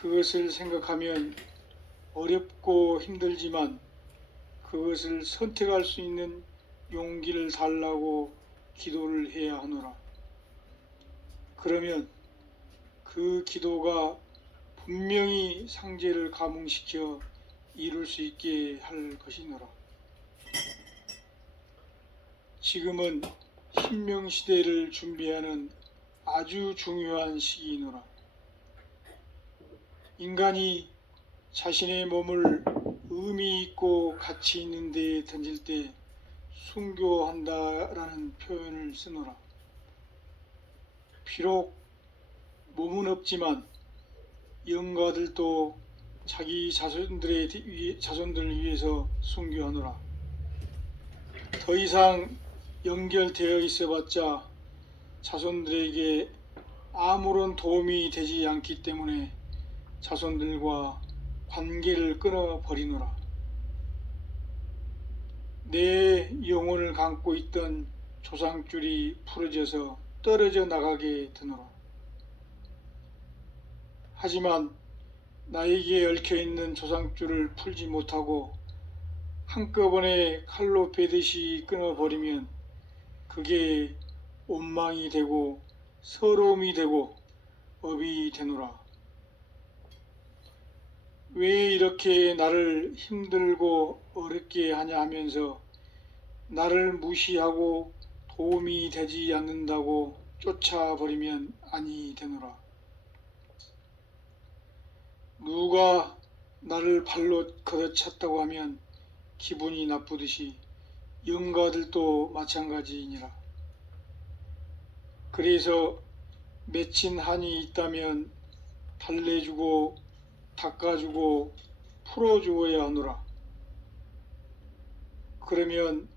그것을 생각하면 어렵고 힘들지만 그것을 선택할 수 있는 용기를 달라고 기도를 해야 하노라. 그러면 그 기도가 분명히 상제를 감흥시켜 이룰 수 있게 할 것이노라. 지금은 신명시대를 준비하는 아주 중요한 시기이노라. 인간이 자신의 몸을 의미 있고 가치 있는 데에 던질 때 순교한다라는 표현을 쓰노라. 비록 몸은 없지만 영가들도 자기 자손들을 위해서 순교하노라. 더 이상 연결되어 있어봤자 자손들에게 아무런 도움이 되지 않기 때문에 자손들과 관계를 끊어버리노라. 내 영혼을 감고 있던 조상줄이 풀어져서 떨어져 나가게 되노라. 하지만 나에게 얽혀있는 조상줄을 풀지 못하고 한꺼번에 칼로 베듯이 끊어버리면 그게 원망이 되고 서러움이 되고 업이 되노라. 왜 이렇게 나를 힘들고 어렵게 하냐 하면서 나를 무시하고 도움이 되지 않는다고 쫓아버리면 아니 되노라. 누가 나를 발로 걷어찼다고 하면 기분이 나쁘듯이 영가들도 마찬가지이니라. 그래서 맺힌 한이 있다면 달래주고 닦아주고 풀어주어야 하노라. 그러면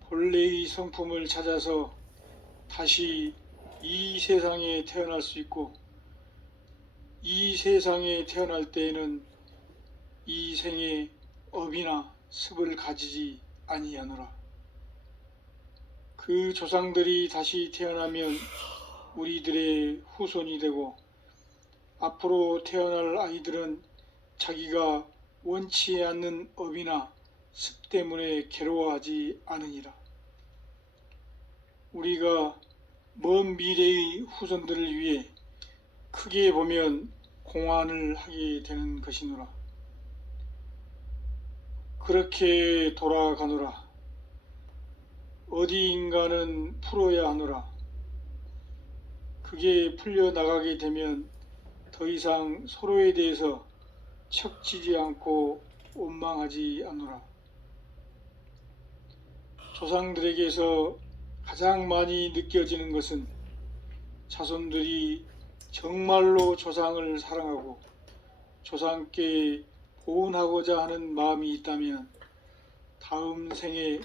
본래의 성품을 찾아서 다시 이 세상에 태어날 수 있고, 이 세상에 태어날 때에는 이 생에 업이나 습을 가지지 아니하노라. 그 조상들이 다시 태어나면 우리들의 후손이 되고, 앞으로 태어날 아이들은 자기가 원치 않는 업이나 습 때문에 괴로워하지 않으니라. 우리가 먼 미래의 후손들을 위해 크게 보면 공안을 하게 되는 것이노라. 그렇게 돌아가노라. 어디인가는 풀어야 하노라. 그게 풀려나가게 되면 더 이상 서로에 대해서 척지지 않고 원망하지 않노라. 조상들에게서 가장 많이 느껴지는 것은 자손들이 정말로 조상을 사랑하고 조상께 보은하고자 하는 마음이 있다면 다음 생에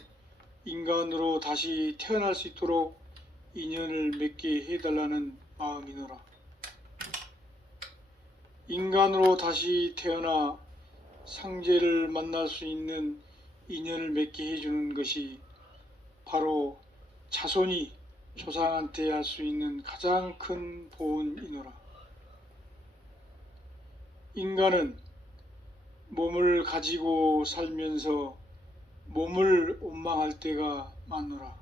인간으로 다시 태어날 수 있도록 인연을 맺게 해달라는 마음이노라. 인간으로 다시 태어나 상제를 만날 수 있는 인연을 맺게 해주는 것이 바로 자손이 조상한테 할 수 있는 가장 큰 보은이노라. 인간은 몸을 가지고 살면서 몸을 원망할 때가 많노라.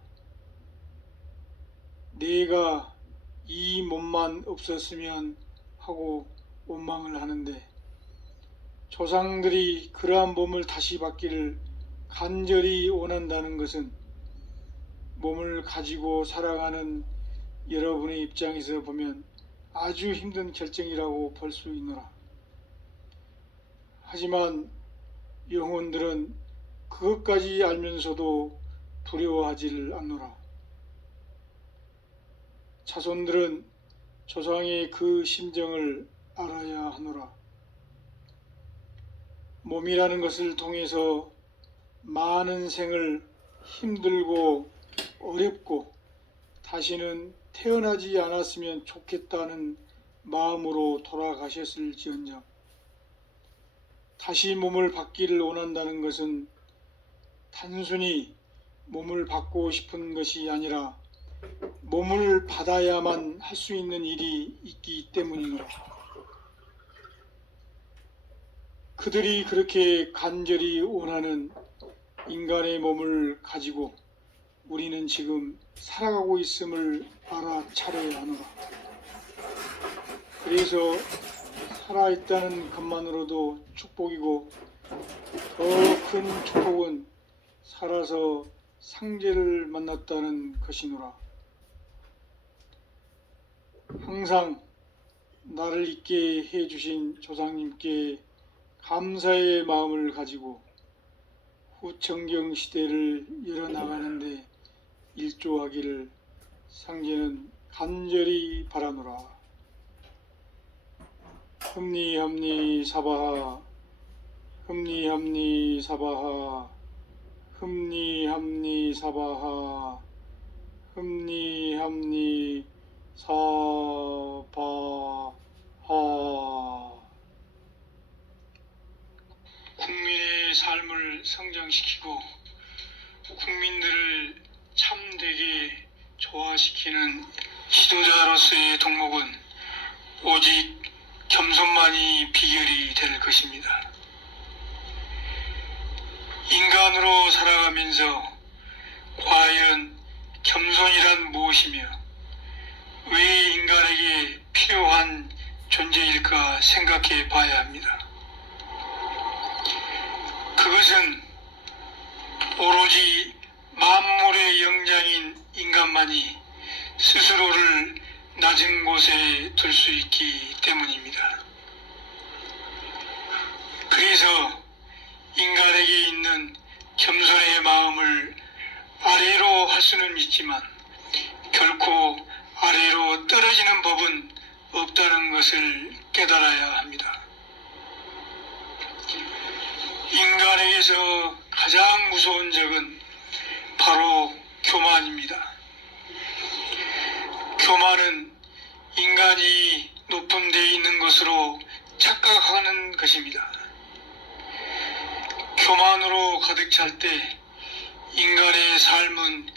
내가 이 몸만 없었으면 하고 원망을 하는데, 조상들이 그러한 몸을 다시 받기를 간절히 원한다는 것은 몸을 가지고 살아가는 여러분의 입장에서 보면 아주 힘든 결정이라고 볼 수 있노라. 하지만 영혼들은 그것까지 알면서도 두려워하지를 않노라. 자손들은 조상의 그 심정을 알아야 하노라. 몸이라는 것을 통해서 많은 생을 힘들고 어렵고 다시는 태어나지 않았으면 좋겠다는 마음으로 돌아가셨을지언정, 다시 몸을 받기를 원한다는 것은 단순히 몸을 받고 싶은 것이 아니라 몸을 받아야만 할 수 있는 일이 있기 때문이노라. 그들이 그렇게 간절히 원하는 인간의 몸을 가지고 우리는 지금 살아가고 있음을 알아차려야 하노라. 그래서 살아있다는 것만으로도 축복이고 더 큰 축복은 살아서 상제를 만났다는 것이노라. 항상 나를 있게 해주신 조상님께 감사의 마음을 가지고 후천경 시대를 열어나가는데 일조하기를 상제는 간절히 바라노라. 흠니함니 사바하 흠니함니 사바하 흠니함니 사바하 흠니함니 사바하. 국민의 삶을 성장시키고 국민들을 참되게 조화시키는 지도자로서의 덕목은 오직 겸손만이 비결이 될 것입니다. 인간으로 살아가면서 과연 겸손이란 무엇이며 왜 인간에게 필요한 존재일까 생각해 봐야 합니다. 그것은 오로지 만물의 영장인 인간만이 스스로를 낮은 곳에 둘 수 있기 때문입니다. 그래서 인간에게 있는 겸손의 마음을 아래로 할 수는 있지만 결코 아래로 떨어지는 법은 없다는 것을 깨달아야 합니다. 인간에게서 가장 무서운 적은 바로 교만입니다. 교만은 인간이 높은 데 있는 것으로 착각하는 것입니다. 교만으로 가득 찰 때 인간의 삶은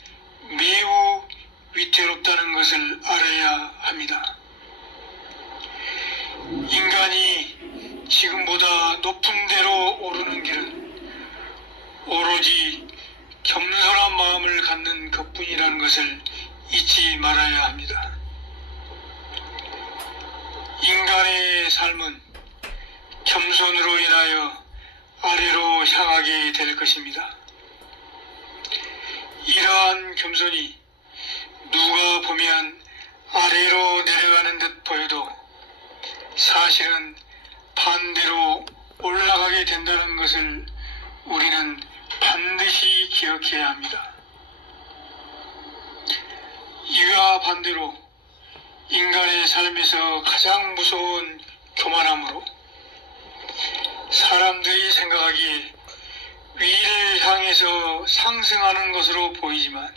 매우 위태롭다는 것을 알아야 합니다. 인간이 지금보다 높은 데로 오르는 길은 오로지 겸손한 마음을 갖는 것뿐이라는 것을 잊지 말아야 합니다. 인간의 삶은 겸손으로 인하여 아래로 향하게 될 것입니다. 이러한 겸손이 누가 보면 아래로 내려가는 듯 보여도 사실은 반대로 올라가게 된다는 것을 우리는 반드시 기억해야 합니다. 이와 반대로 인간의 삶에서 가장 무서운 교만함으로 사람들이 생각하기에 위를 향해서 상승하는 것으로 보이지만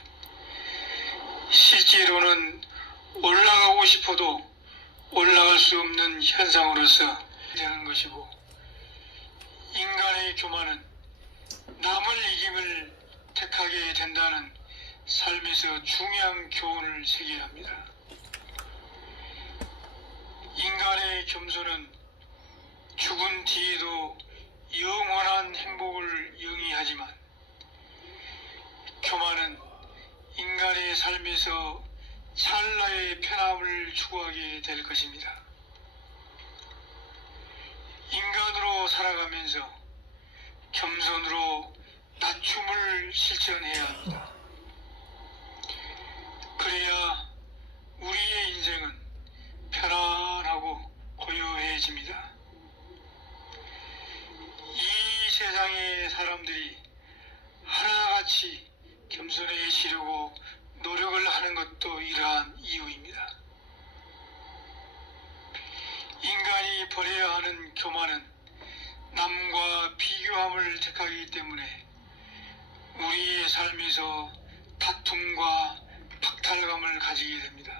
실제로는 올라가고 싶어도 올라갈 수 없는 현상으로서 되는 것이고, 인간의 교만은 남을 이김을 택하게 된다는 삶에서 중요한 교훈을 새겨야 합니다. 인간의 겸손은 죽은 뒤에도 영원한 행복을 영위하지만 교만은 인간의 삶에서 찰나의 편함을 추구하게 될 것입니다. 인간으로 살아가면서 겸손으로 낮춤을 실천해야 합니다. 그래야 우리의 인생은 편안하고 고요해집니다. 이 세상의 사람들이 하나같이 겸손해지려고 노력을 하는 것도 이러한 이유입니다. 인간이 버려야 하는 교만은 남과 비교함을 택하기 때문에 우리의 삶에서 다툼과 박탈감을 가지게 됩니다.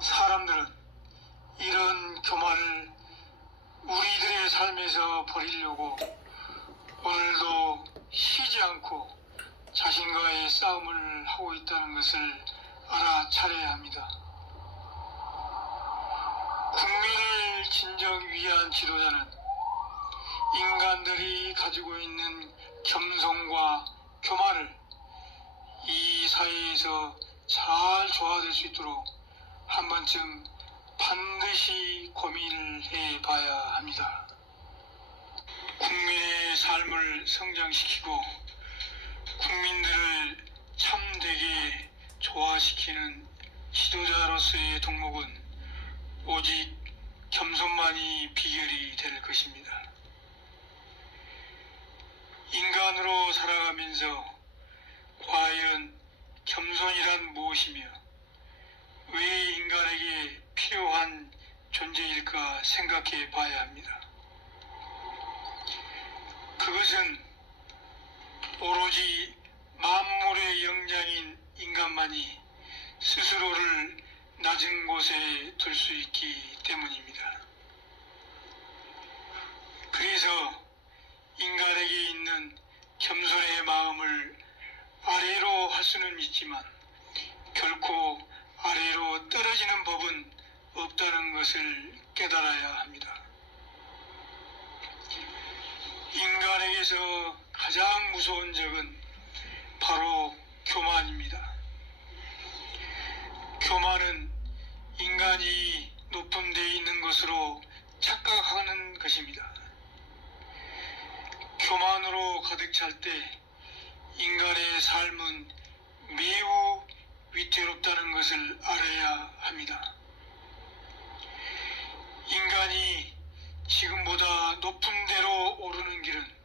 사람들은 이런 교만을 우리들의 삶에서 버리려고 오늘도 쉬지 않고 자신과의 싸움을 하고 있다는 것을 알아차려야 합니다. 국민을 진정 위한 위한 지도자는 인간들이 가지고 있는 겸손과 교만을 이 사회에서 잘 조화될 수 있도록 한 번쯤 반드시 고민을 해봐야 합니다. 국민의 삶을 성장시키고 국민들을 참되게 조화시키는 지도자로서의 덕목은 오직 겸손만이 비결이 될 것입니다. 인간으로 살아가면서 과연 겸손이란 무엇이며 왜 인간에게 필요한 존재일까 생각해 봐야 합니다. 그것은 오로지 만물의 영장인 인간만이 스스로를 낮은 곳에 둘 수 있기 때문입니다. 그래서 인간에게 있는 겸손의 마음을 아래로 할 수는 있지만 결코 아래로 떨어지는 법은 없다는 것을 깨달아야 합니다. 인간에게서 가장 무서운 적은 바로 교만입니다. 교만은 인간이 높은 데 있는 것으로 착각하는 것입니다. 교만으로 가득 찰 때 인간의 삶은 매우 위태롭다는 것을 알아야 합니다. 인간이 지금보다 높은 데로 오르는 길은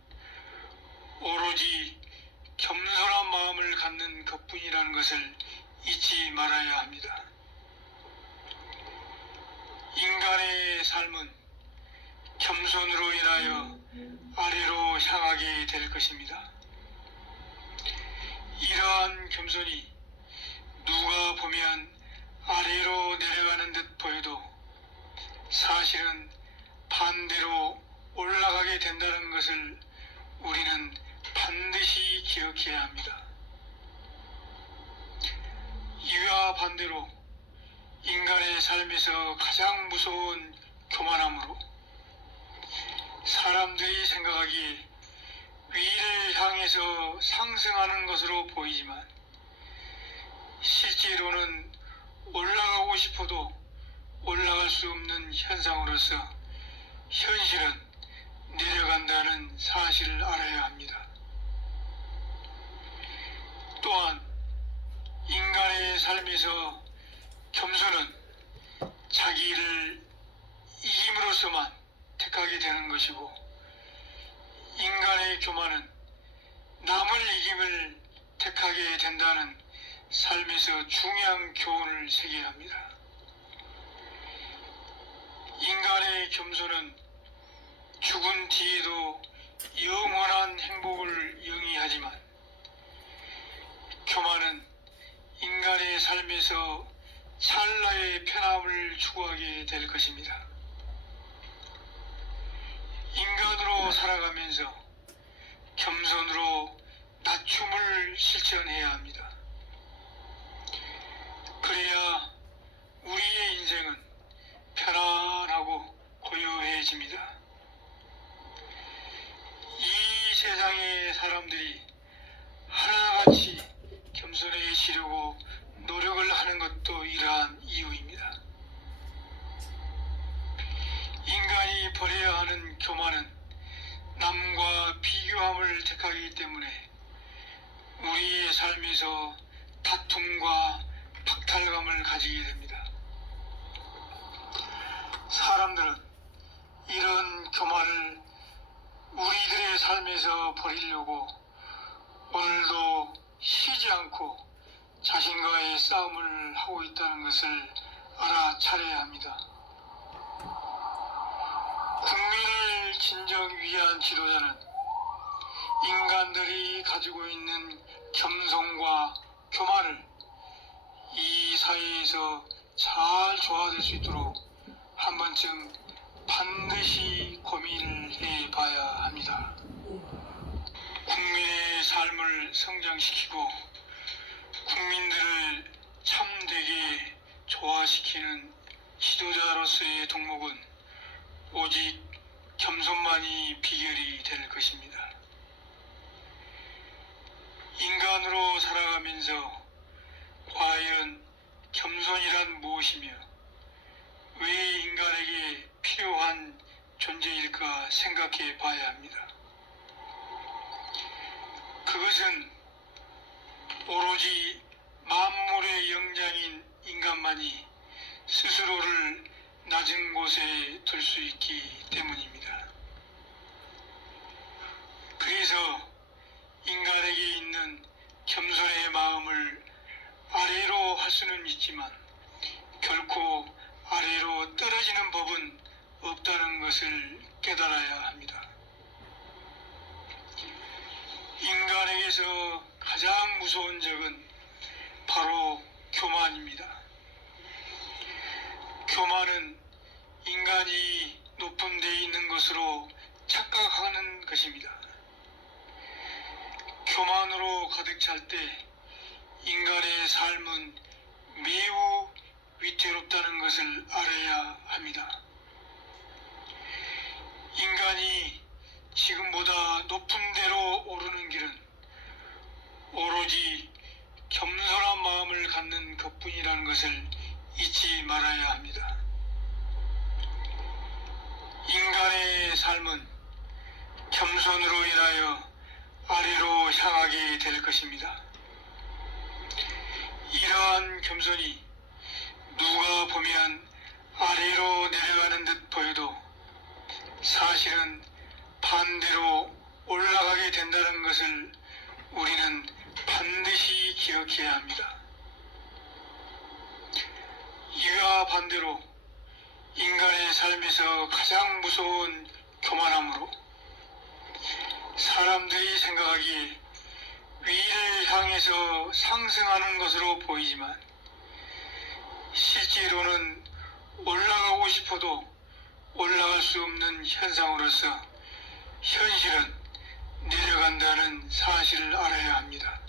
오로지 겸손한 마음을 갖는 것뿐이라는 것을 잊지 말아야 합니다. 인간의 삶은 겸손으로 인하여 아래로 향하게 될 것입니다. 이러한 겸손이 누가 보면 아래로 내려가는 듯 보여도 사실은 반대로 올라가게 된다는 것을 우리는 반드시 기억해야 합니다. 이와 반대로 인간의 삶에서 가장 무서운 교만함으로 사람들이 생각하기에 위를 향해서 상승하는 것으로 보이지만 실제로는 올라가고 싶어도 올라갈 수 없는 현상으로서 현실은 내려간다는 사실을 알아야 합니다. 또한 인간의 삶에서 겸손은 자기를 이김으로써만 택하게 되는 것이고 인간의 교만은 남을 이김을 택하게 된다는 삶에서 중요한 교훈을 새겨야 합니다. 인간의 겸손은 죽은 뒤에도 영원한 행복을 영위하지만 교만은 인간의 삶에서 찰나의 편함을 추구하게 될 것입니다. 인간으로 살아가면서 겸손으로 낮춤을 실천해야 합니다. 그래야 우리의 인생은 편안하고 고요해집니다. 이 세상의 사람들이 하나같이 겸손해지려고 노력을 하는 것도 이러한 이유입니다. 인간이 버려야 하는 교만은 남과 비교함을 택하기 때문에 우리의 삶에서 다툼과 박탈감을 가지게 됩니다. 사람들은 이런 교만을 우리들의 삶에서 버리려고 오늘도 쉬지 않고 자신과의 싸움을 하고 있다는 것을 알아차려야 합니다. 국민을 진정 위한 지도자는 인간들이 가지고 있는 겸손과 교만을 이 사회에서 잘 조화될 수 있도록 한 번쯤 반드시 고민을 해봐야 합니다. 국민의 삶을 성장시키고 국민들을 참되게 조화시키는 지도자로서의 덕목은 오직 겸손만이 비결이 될 것입니다. 인간으로 살아가면서 과연 겸손이란 무엇이며 왜 인간에게 필요한 존재일까 생각해 봐야 합니다. 그것은 오로지 만물의 영장인 인간만이 스스로를 낮은 곳에 둘 수 있기 때문입니다. 그래서 인간에게 있는 겸손의 마음을 아래로 할 수는 있지만 결코 아래로 떨어지는 법은 없다는 것을 깨달아야 합니다. 인간에게서 가장 무서운 적은 바로 교만입니다. 교만은 인간이 높은 데 있는 것으로 착각하는 것입니다. 교만으로 가득 찰 때 인간의 삶은 매우 위태롭다는 것을 알아야 합니다. 인간이 지금보다 높은 데로 오르는 길은 오로지 겸손한 마음을 갖는 것뿐이라는 것을 잊지 말아야 합니다. 인간의 삶은 겸손으로 인하여 아래로 향하게 될 것입니다. 이러한 겸손이 누가 보면 아래로 내려가는 듯 보여도 사실은 반대로 올라가게 된다는 것을 우리는 반드시 기억해야 합니다. 이와 반대로 인간의 삶에서 가장 무서운 교만함으로 사람들이 생각하기에 위를 향해서 상승하는 것으로 보이지만 실제로는 올라가고 싶어도 올라갈 수 없는 현상으로서 현실은 내려간다는 사실을 알아야 합니다.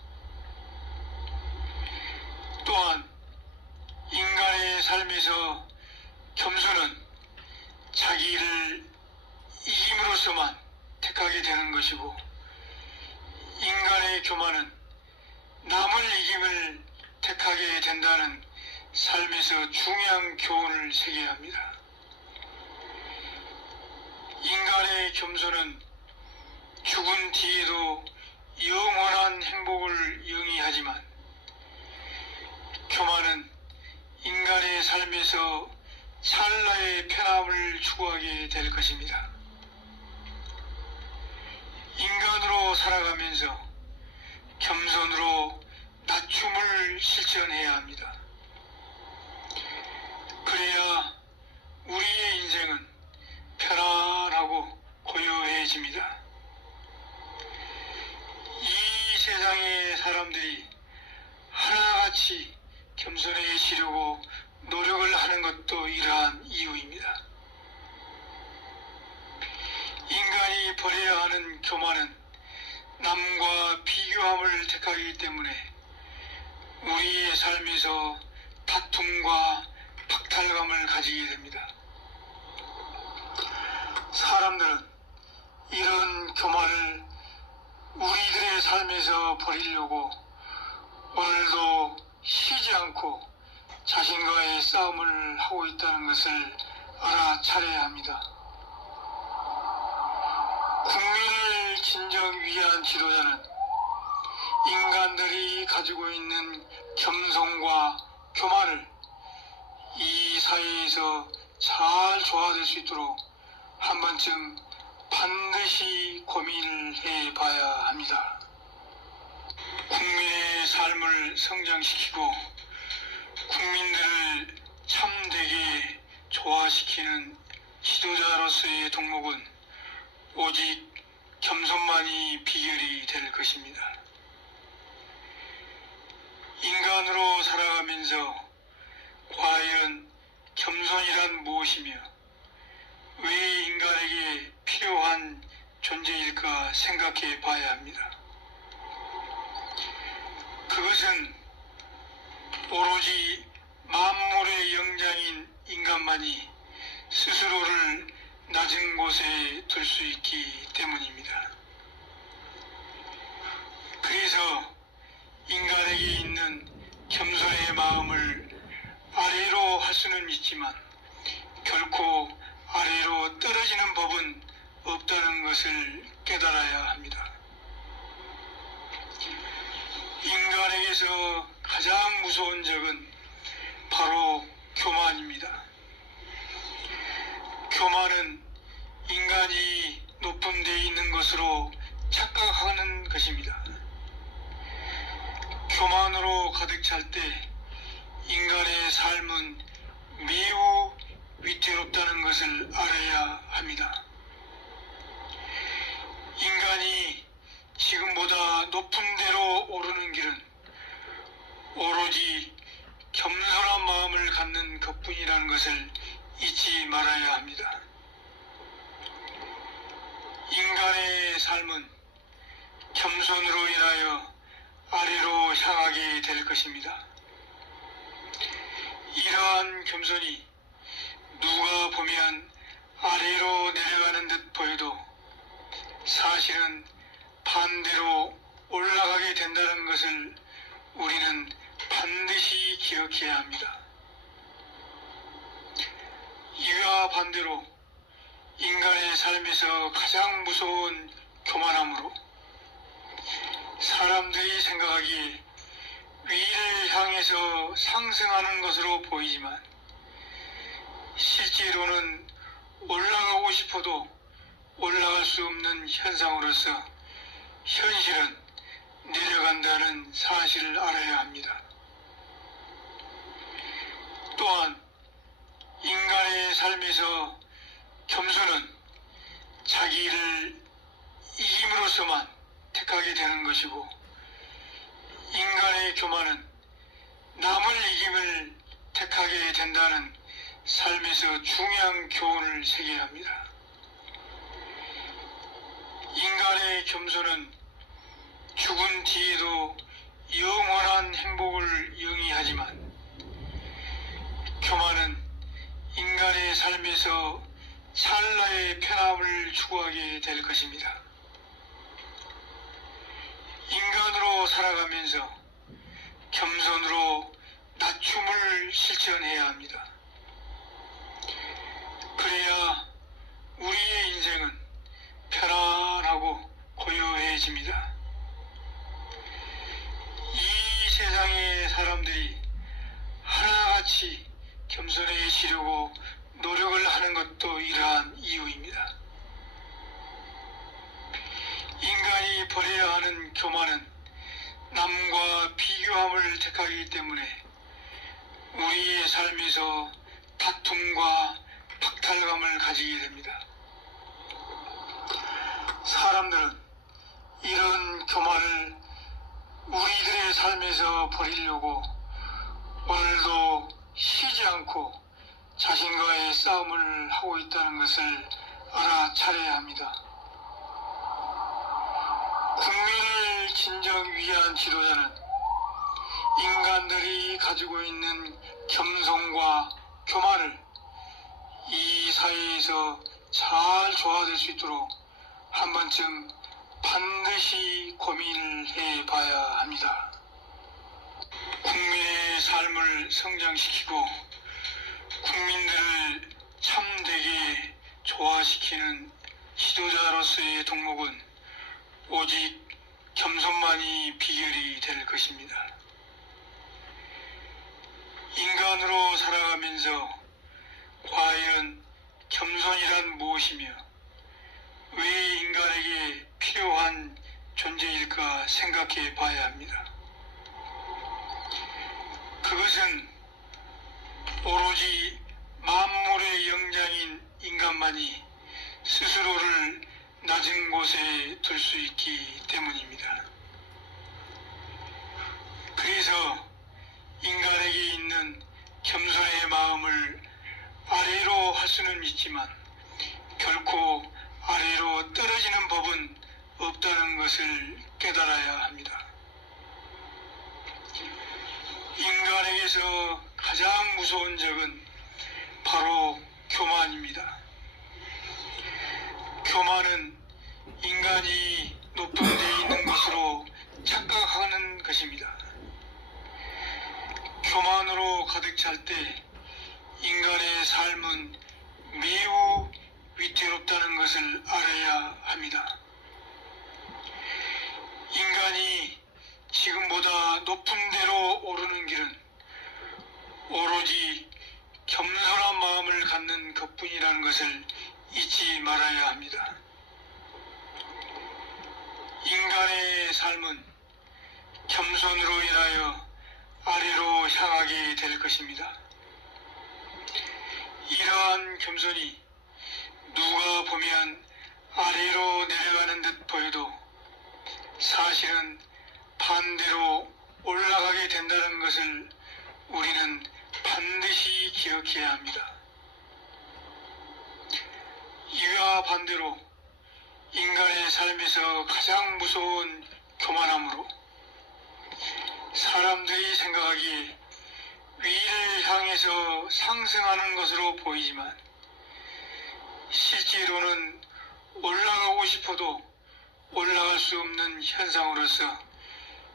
또한 인간의 삶에서 겸손은 자기를 이김으로써만 택하게 되는 것이고 인간의 교만은 남을 이김을 택하게 된다는 삶에서 중요한 교훈을 새겨야 합니다. 인간의 겸손은 죽은 뒤에도 영원한 행복을 영위하지만 교만은 인간의 삶에서 찰나의 편함을 추구하게 될 것입니다. 인간으로 살아가면서 겸손으로 낮춤을 실천해야 합니다. 그래야 우리의 인생은 편안하고 고요해집니다. 이 세상의 사람들이 하나같이 겸손해지려고 노력을 하는 것도 이러한 이유입니다. 인간이 버려야 하는 교만은 남과 비교함을 택하기 때문에 우리의 삶에서 다툼과 박탈감을 가지게 됩니다. 사람들은 이런 교만을 우리들의 삶에서 버리려고 오늘도 쉬지 않고 자신과의 싸움을 하고 있다는 것을 알아차려야 합니다. 국민을 진정 위한 지도자는 인간들이 가지고 있는 겸손과 교만을 이 사회에서 잘 조화될 수 있도록 한 번쯤 반드시 고민을 해봐야 합니다. 국민의 삶을 성장시키고 국민들을 참되게 조화시키는 지도자로서의 동목은 오직 겸손만이 비결이 될 것입니다. 인간으로 살아가면서 과연 겸손이란 무엇이며 왜 인간에게 필요한 존재일까 생각해 봐야 합니다. 그것은 오로지 만물의 영장인 인간만이 스스로를 낮은 곳에 둘 수 있기 때문입니다. 그래서 인간에게 있는 겸손의 마음을 아래로 할 수는 있지만 결코 아래로 떨어지는 법은 없다는 것을 깨달아야 합니다. 인간에게서 가장 무서운 적은 바로 교만입니다. 교만은 인간이 높은 데 있는 것으로 착각하는 것입니다. 교만으로 가득 찰 때 인간의 삶은 매우 위태롭다는 것을 알아야 합니다. 인간이 지금보다 높은 데로 오르는 길은 오로지 겸손한 마음을 갖는 것뿐이라는 것을 잊지 말아야 합니다. 인간의 삶은 겸손으로 인하여 아래로 향하게 될 것입니다. 이러한 겸손이 누가 보면 아래로 내려가는 듯 보여도 사실은 반대로 올라가게 된다는 것을 우리는 반드시 기억해야 합니다. 이와 반대로 인간의 삶에서 가장 무서운 교만함으로 사람들이 생각하기에 위를 향해서 상승하는 것으로 보이지만 실제로는 올라가고 싶어도 올라갈 수 없는 현상으로서 현실은 내려간다는 사실을 알아야 합니다. 또한 인간의 삶에서 겸손은 자기를 이김으로써만 택하게 되는 것이고 인간의 교만은 남을 이김을 택하게 된다는 삶에서 중요한 교훈을 새겨야 합니다. 인간의 겸손은 죽은 뒤에도 영원한 행복을 영위하지만 교만은 인간의 삶에서 찰나의 편함을 추구하게 될 것입니다. 인간으로 살아가면서 겸손으로 낮춤을 실천해야 합니다. 그래야 우리의 인생은 편안하고 고요해집니다. 이 세상의 사람들이 하나같이 겸손해지려고 노력을 하는 것도 이러한 이유입니다. 인간이 버려야 하는 교만은 남과 비교함을 택하기 때문에 우리의 삶에서 다툼과 박탈감을 가지게 됩니다. 사람들은 이런 교만을 우리들의 삶에서 버리려고 오늘도 쉬지 않고 자신과의 싸움을 하고 있다는 것을 알아차려야 합니다. 국민을 진정 위한 지도자는 인간들이 가지고 있는 겸손과 교만을 이 사회에서 잘 조화될 수 있도록 한 번쯤 반드시 고민을 해봐야 합니다. 국민의 삶을 성장시키고 국민들을 참되게 조화시키는 지도자로서의 덕목은 오직 겸손만이 비결이 될 것입니다. 인간으로 살아가면서 과연 겸손이란 무엇이며 왜 인간에게 필요한 존재일까 생각해 봐야 합니다. 그것은 오로지 만물의 영장인 인간만이 스스로를 낮은 곳에 둘 수 있기 때문입니다. 그래서 인간에게 있는 겸손의 마음을 아래로 할 수는 있지만 결코 아래로 떨어지는 법은 없다는 것을 깨달아야 합니다. 인간에게서 가장 무서운 적은 바로 교만입니다. 인간이 높은 데 있는 것으로 착각하는 것입니다. 교만으로 가득 찰 때 인간의 삶은 매우 위태롭다는 것을 알아야 합니다. 인간이 지금보다 높은 데로 오르는 길은 오로지 겸손한 마음을 갖는 것뿐이라는 것을 잊지 말아야 합니다. 인간의 삶은 겸손으로 인하여 아래로 향하게 될 것입니다. 이러한 겸손이 누가 보면 아래로 내려가는 듯 보여도 사실은 반대로 올라가게 된다는 것을 우리는 반드시 기억해야 합니다. 이와 반대로 인간의 삶에서 가장 무서운 교만함으로 사람들이 생각하기에 위를 향해서 상승하는 것으로 보이지만 실제로는 올라가고 싶어도 올라갈 수 없는 현상으로서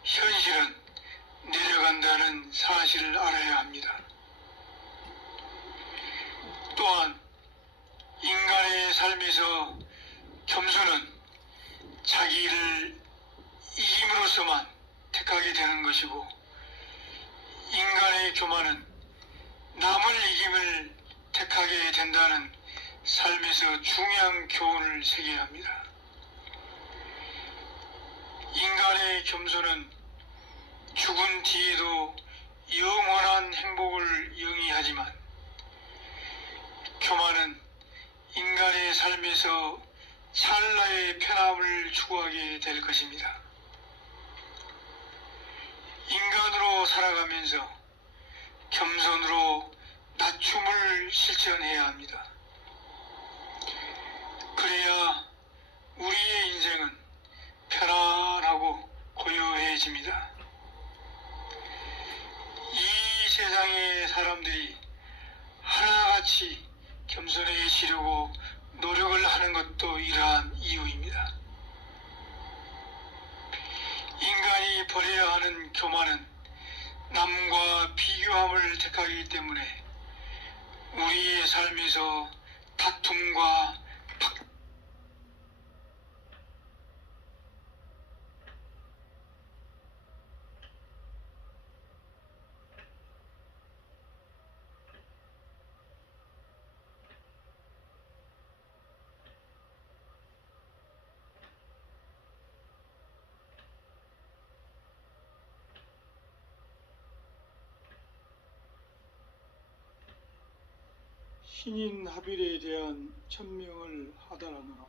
현실은 내려간다는 사실을 알아야 합니다. 또한 인간의 삶에서 겸손은 자기를 이김으로써만 택하게 되는 것이고 인간의 교만은 남을 이김을 택하게 된다는 삶에서 중요한 교훈을 새겨야 합니다. 인간의 겸손은 죽은 뒤에도 영원한 행복을 영위하지만 교만은 인간의 삶에서 찰나의 편함을 추구하게 될 것입니다. 인간으로 살아가면서 겸손으로 낮춤을 실천해야 합니다. 그래야 우리의 인생은 편안하고 고요해집니다. 이 세상의 사람들이 하나같이 겸손해지려고 노력을 하는 것도 이러한 이유입니다. 인간이 버려야 하는 교만은 남과 비교함을 택하기 때문에 우리의 삶에서 다툼과 신인 하빌에 대한 천명을 하다라노라.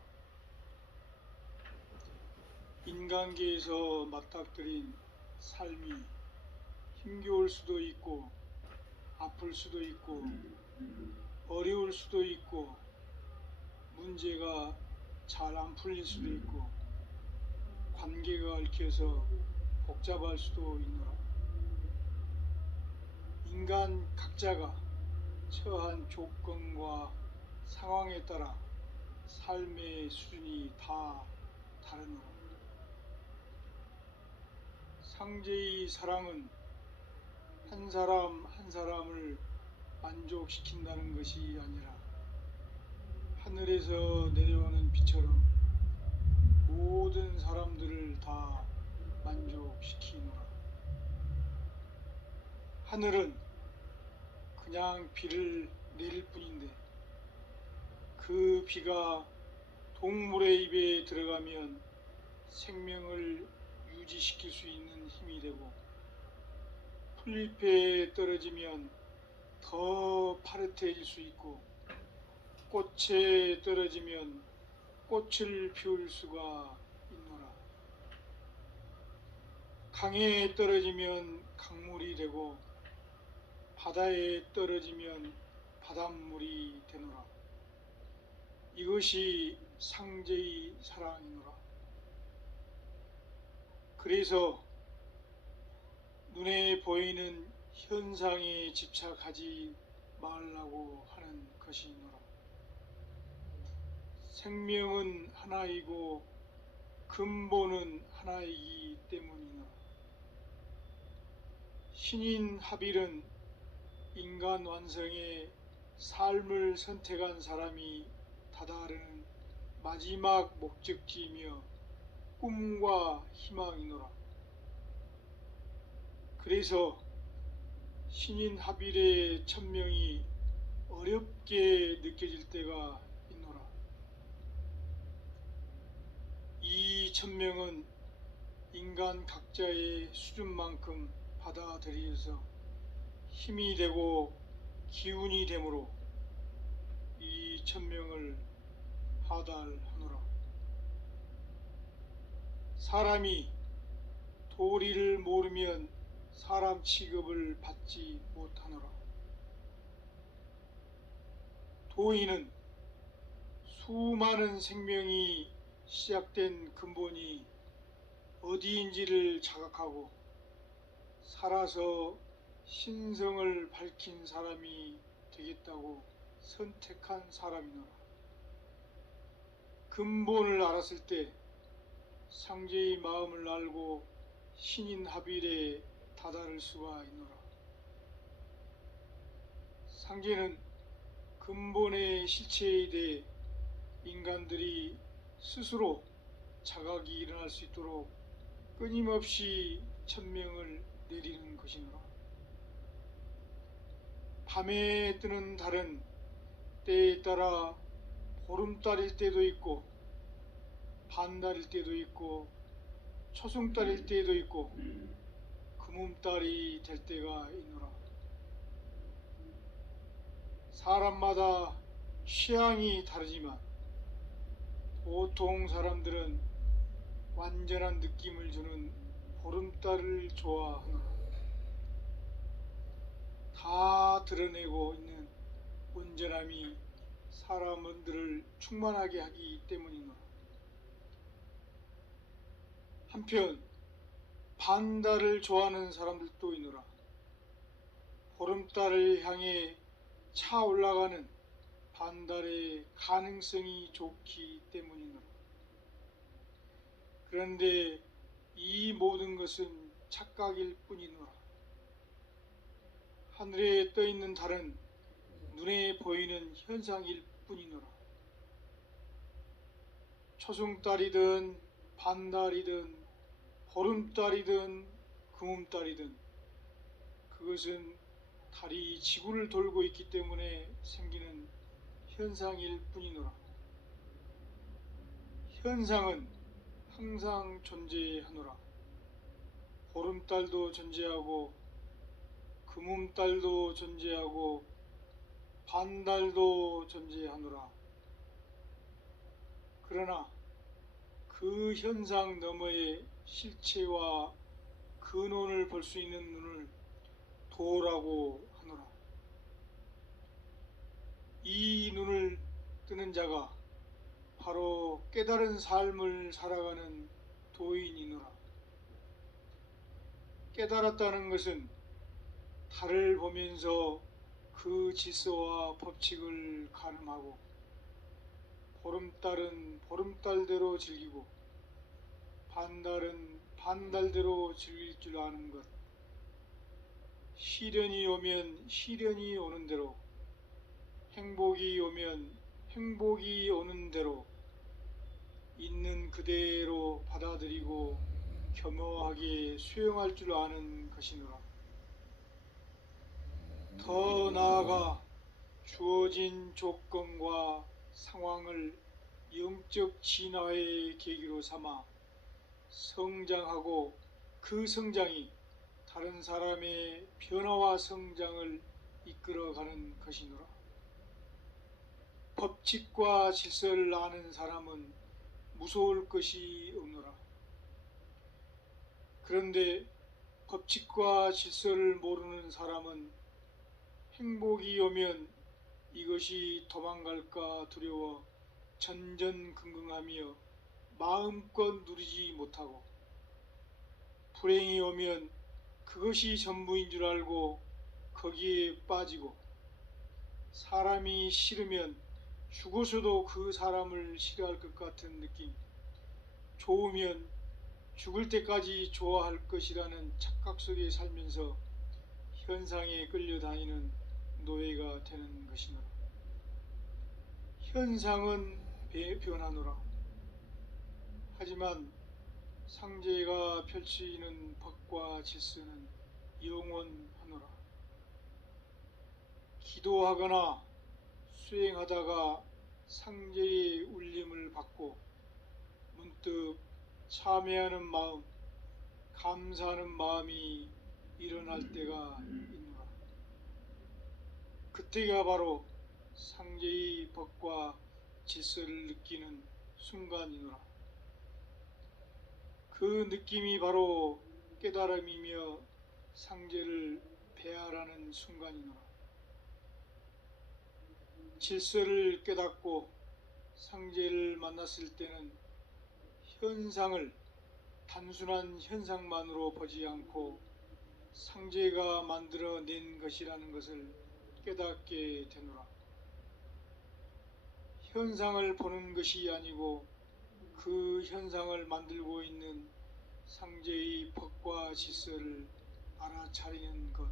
인간계에서 맞닥뜨린 삶이 힘겨울 수도 있고 아플 수도 있고 어려울 수도 있고 문제가 잘 안 풀릴 수도 있고 관계가 얽혀서 복잡할 수도 있노라. 인간 각자가 처한 조건과 상황에 따라 삶의 수준이 다 다르노라. 상제의 사랑은 한 사람 한 사람을 만족시킨다는 것이 아니라 하늘에서 내려오는 비처럼 모든 사람들을 다 만족시키노라. 하늘은 그냥 비를 내릴 뿐인데 그 비가 동물의 입에 들어가면 생명을 유지시킬 수 있는 힘이 되고 풀잎에 떨어지면 더 파릇해질 수 있고 꽃에 떨어지면 꽃을 피울 수가 있노라. 강에 떨어지면 강물이 되고 바다에 떨어지면 바닷물이 되노라. 이것이 상제의 사랑이노라. 그래서 눈에 보이는 현상에 집착하지 말라고 하는 것이노라. 생명은 하나이고 근본은 하나이기 때문이노라. 신인 하빌은 인간 완성의 삶을 선택한 사람이 다다르는 마지막 목적지이며 꿈과 희망이노라. 그래서 신인 하빌의 천명이 어렵게 느껴질 때가 있노라. 이 천명은 인간 각자의 수준만큼 받아들여서 힘이 되고 기운이 되므로 이 천명을 하달하노라. 사람이 도리를 모르면 사람 취급을 받지 못하노라. 도의는 수많은 생명이 시작된 근본이 어디인지를 자각하고 살아서 신성을 밝힌 사람이 되겠다고 선택한 사람이노라. 근본을 알았을 때 상제의 마음을 알고 신인 하빌에 다다를 수가 있노라. 상제는 근본의 실체에 대해 인간들이 스스로 자각이 일어날 수 있도록 끊임없이 천명을 내리는 것이노라. 밤에 뜨는 달은 때에 따라 보름달일 때도 있고 반달일 때도 있고 초승달일 때도 있고 금음달이 될 때가 있노라. 사람마다 취향이 다르지만 보통 사람들은 완전한 느낌을 주는 보름달을 좋아하노라. 다 드러내고 있는 온전함이 사람들을 충만하게 하기 때문이노라. 한편 반달을 좋아하는 사람들도 있노라. 보름달을 향해 차 올라가는 반달의 가능성이 좋기 때문이노라. 그런데 이 모든 것은 착각일 뿐이노라. 하늘에 떠 있는 달은 눈에 보이는 현상일 뿐이노라. 초승달이든 반달이든 보름달이든 금음달이든 그것은 달이 지구를 돌고 있기 때문에 생기는 현상일 뿐이노라. 현상은 항상 존재하노라. 보름달도 존재하고 금음달도 존재하고 반달도 존재하노라. 그러나 그 현상 너머의 실체와 근원을 볼 수 있는 눈을 도라고 하노라. 이 눈을 뜨는 자가 바로 깨달은 삶을 살아가는 도인이노라. 깨달았다는 것은 달을 보면서 그 질서와 법칙을 가늠하고 보름달은 보름달대로 즐기고 반달은 반달대로 즐길 줄 아는 것. 시련이 오면 시련이 오는 대로, 행복이 오면 행복이 오는 대로 있는 그대로 받아들이고 겸허하게 수용할 줄 아는 것이노라. 더 나아가 주어진 조건과 상황을 영적 진화의 계기로 삼아 성장하고 그 성장이 다른 사람의 변화와 성장을 이끌어가는 것이노라. 법칙과 질서를 아는 사람은 무서울 것이 없노라. 그런데 법칙과 질서를 모르는 사람은 행복이 오면 이것이 도망갈까 두려워 전전긍긍하며 마음껏 누리지 못하고, 불행이 오면 그것이 전부인 줄 알고 거기에 빠지고, 사람이 싫으면 죽어서도 그 사람을 싫어할 것 같은 느낌, 좋으면 죽을 때까지 좋아할 것이라는 착각 속에 살면서 현상에 끌려다니는 노예가 되는 것이노라. 현상은 변하노라. 하지만 상제가 펼치는 법과 질서는 영원하노라. 기도하거나 수행하다가 상제의 울림을 받고 문득 참회하는 마음, 감사하는 마음이 일어날 때가 있노라. 그때가 바로 상제의 법과 질서를 느끼는 순간이노라. 그 느낌이 바로 깨달음이며 상제를 배아라는 순간이노라. 질서를 깨닫고 상제를 만났을 때는 현상을 단순한 현상만으로 보지 않고 상제가 만들어낸 것이라는 것을 깨닫게 되노라. 현상을 보는 것이 아니고 그 현상을 만들고 있는 상제의 법과 질서를 알아차리는 것,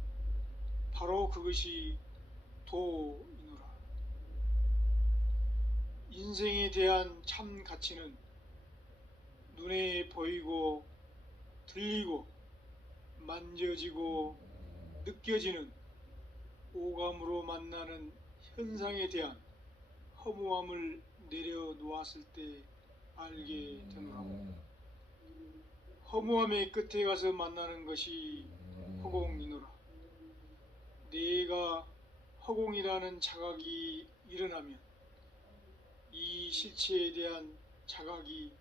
바로 그것이 도이노라. 인생에 대한 참 가치는 눈에 보이고 들리고 만져지고 느껴지는 오감으로 만나는 현상에 대한 허무함을 내려놓았을 때 알게 되노라. 허무함의 끝에 가서 만나는 것이 허공이노라. 내가 허공이라는 자각이 일어나면 이 실체에 대한 자각이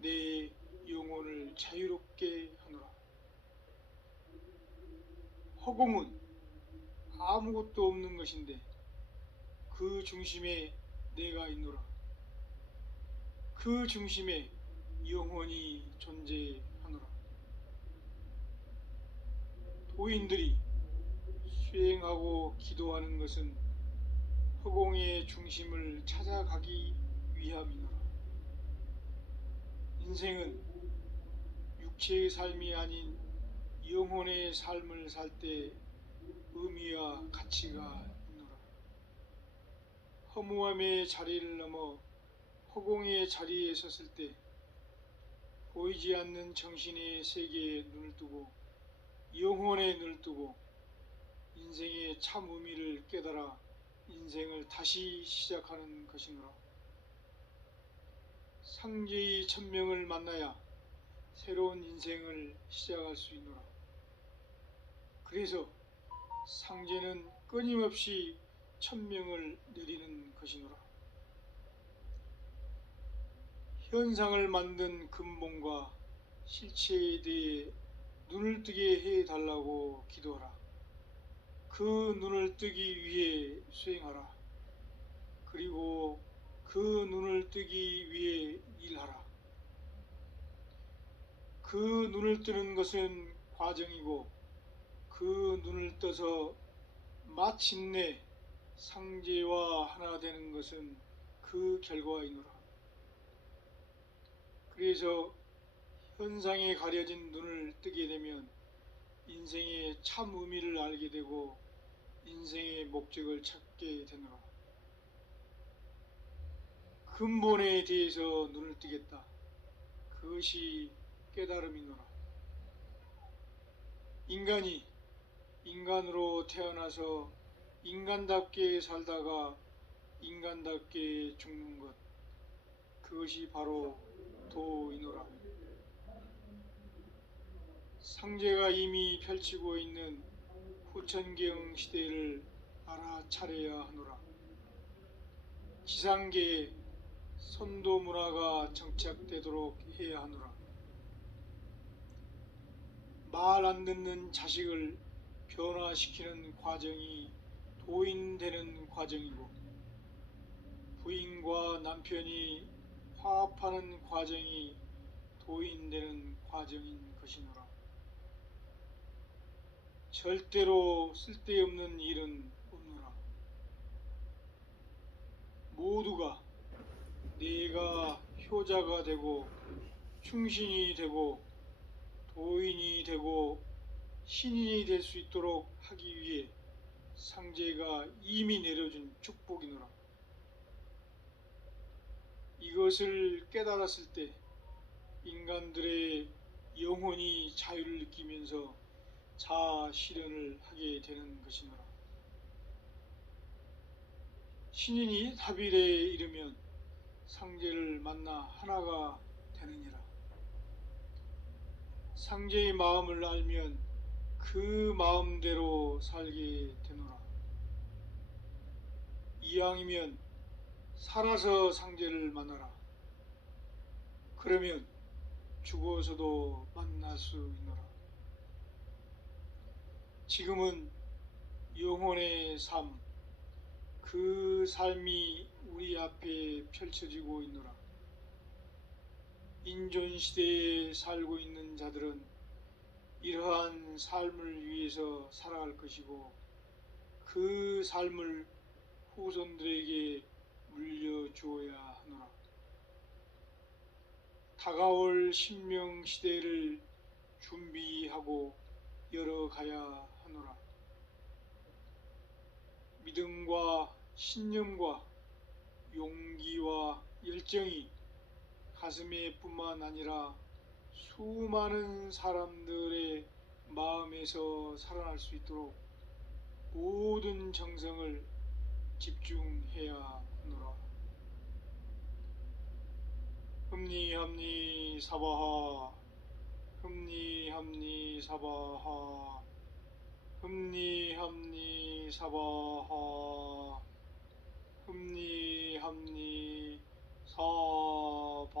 내 영혼을 자유롭게 하노라. 허공은 아무것도 없는 것인데 그 중심에 내가 있노라. 그 중심에 영혼이 존재하노라. 도인들이 수행하고 기도하는 것은 허공의 중심을 찾아가기 위함이노라. 인생은 육체의 삶이 아닌 영혼의 삶을 살 때 의미와 가치가 있노라. 허무함의 자리를 넘어 허공의 자리에 섰을 때 보이지 않는 정신의 세계에 눈을 뜨고 영혼에 눈을 뜨고 인생의 참 의미를 깨달아 인생을 다시 시작하는 것이노라. 상제의 천명을 만나야 새로운 인생을 시작할 수 있노라. 그래서 상제는 끊임없이 천명을 내리는 것이노라. 현상을 만든 근본과 실체에 대해 눈을 뜨게 해달라고 기도하라. 그 눈을 뜨기 위해 수행하라. 그리고 그 눈을 뜨기 위해 일하라. 그 눈을 뜨는 것은 과정이고 그 눈을 떠서 마침내 상제와 하나 되는 것은 그 결과이노라. 그래서 현상에 가려진 눈을 뜨게 되면 인생의 참 의미를 알게 되고 인생의 목적을 찾게 되노라. 근본에 대해서 눈을 뜨겠다. 그것이 깨달음이노라. 인간이 인간으로 태어나서 인간답게 살다가 인간답게 죽는 것, 그것이 바로 도이노라. 상제가 이미 펼치고 있는 후천경 시대를 알아차려야 하노라. 지상계에 선도 문화가 정착되도록 해야 하노라. 말 안 듣는 자식을 변화시키는 과정이 도인되는 과정이고 부인과 남편이 화합하는 과정이 도인되는 과정인 것이노라. 절대로 쓸데없는 일은 없노라. 모두가 내가 효자가 되고 충신이 되고 도인이 되고 신인이 될 수 있도록 하기 위해 상제가 이미 내려준 축복이노라. 이것을 깨달았을 때 인간들의 영혼이 자유를 느끼면서 자아 실현을 하게 되는 것이노라. 신인이 합일에 이르면 상제를 만나 하나가 되느니라. 상제의 마음을 알면 그 마음대로 살게 되노라. 이왕이면 살아서 상제를 만나라. 그러면 죽어서도 만날 수 있노라. 지금은 영혼의 삶, 그 삶이 우리 앞에 펼쳐지고 있노라. 인존시대에 살고 있는 자들은 이러한 삶을 위해서 살아갈 것이고 그 삶을 후손들에게 물려주어야 하노라. 다가올 신명시대를 준비하고 열어가야 하노라. 믿음과 신념과 용기와 열정이 가슴에 뿐만 아니라 수많은 사람들의 마음에서 살아날 수 있도록 모든 정성을 집중해야 하노라. 흠니함니 사바하 흠니함니 사바하 흠니함니 사바하 흠니함니 사바하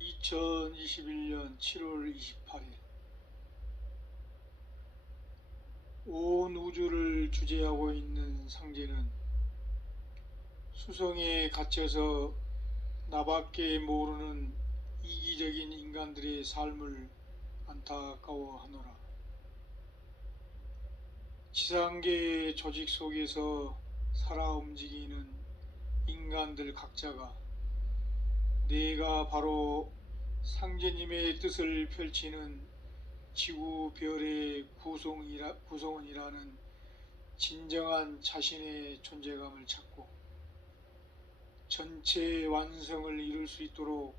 2021년 7월 28일 온 우주를 주재하고 있는 상제는 수성에 갇혀서 나밖에 모르는 이기적인 인간들의 삶을 안타까워하노라. 지상계의 조직 속에서 살아 움직이는 인간들 각자가 내가 바로 상제님의 뜻을 펼치는 지구별의 구성원이라는 진정한 자신의 존재감을 찾고 전체 완성을 이룰 수 있도록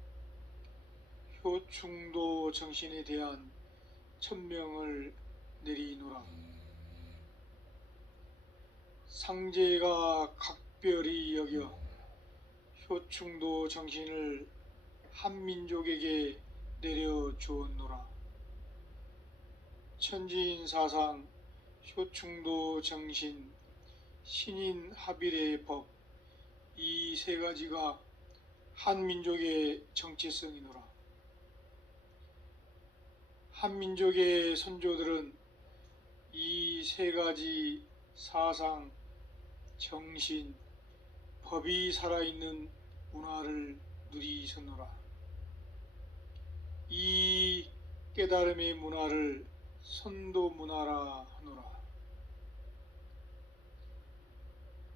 효충도 정신에 대한 천명을 내리노라. 상제가 각별히 여겨 효충도 정신을 한민족에게 내려주었노라. 천지인 사상, 효충도 정신, 신인 합일의 법, 이 세 가지가 한민족의 정체성이노라. 한민족의 선조들은 이 세 가지 사상, 정신, 법이 살아있는 문화를 누리셨노라. 이 깨달음의 문화를 선도 문화라 하노라.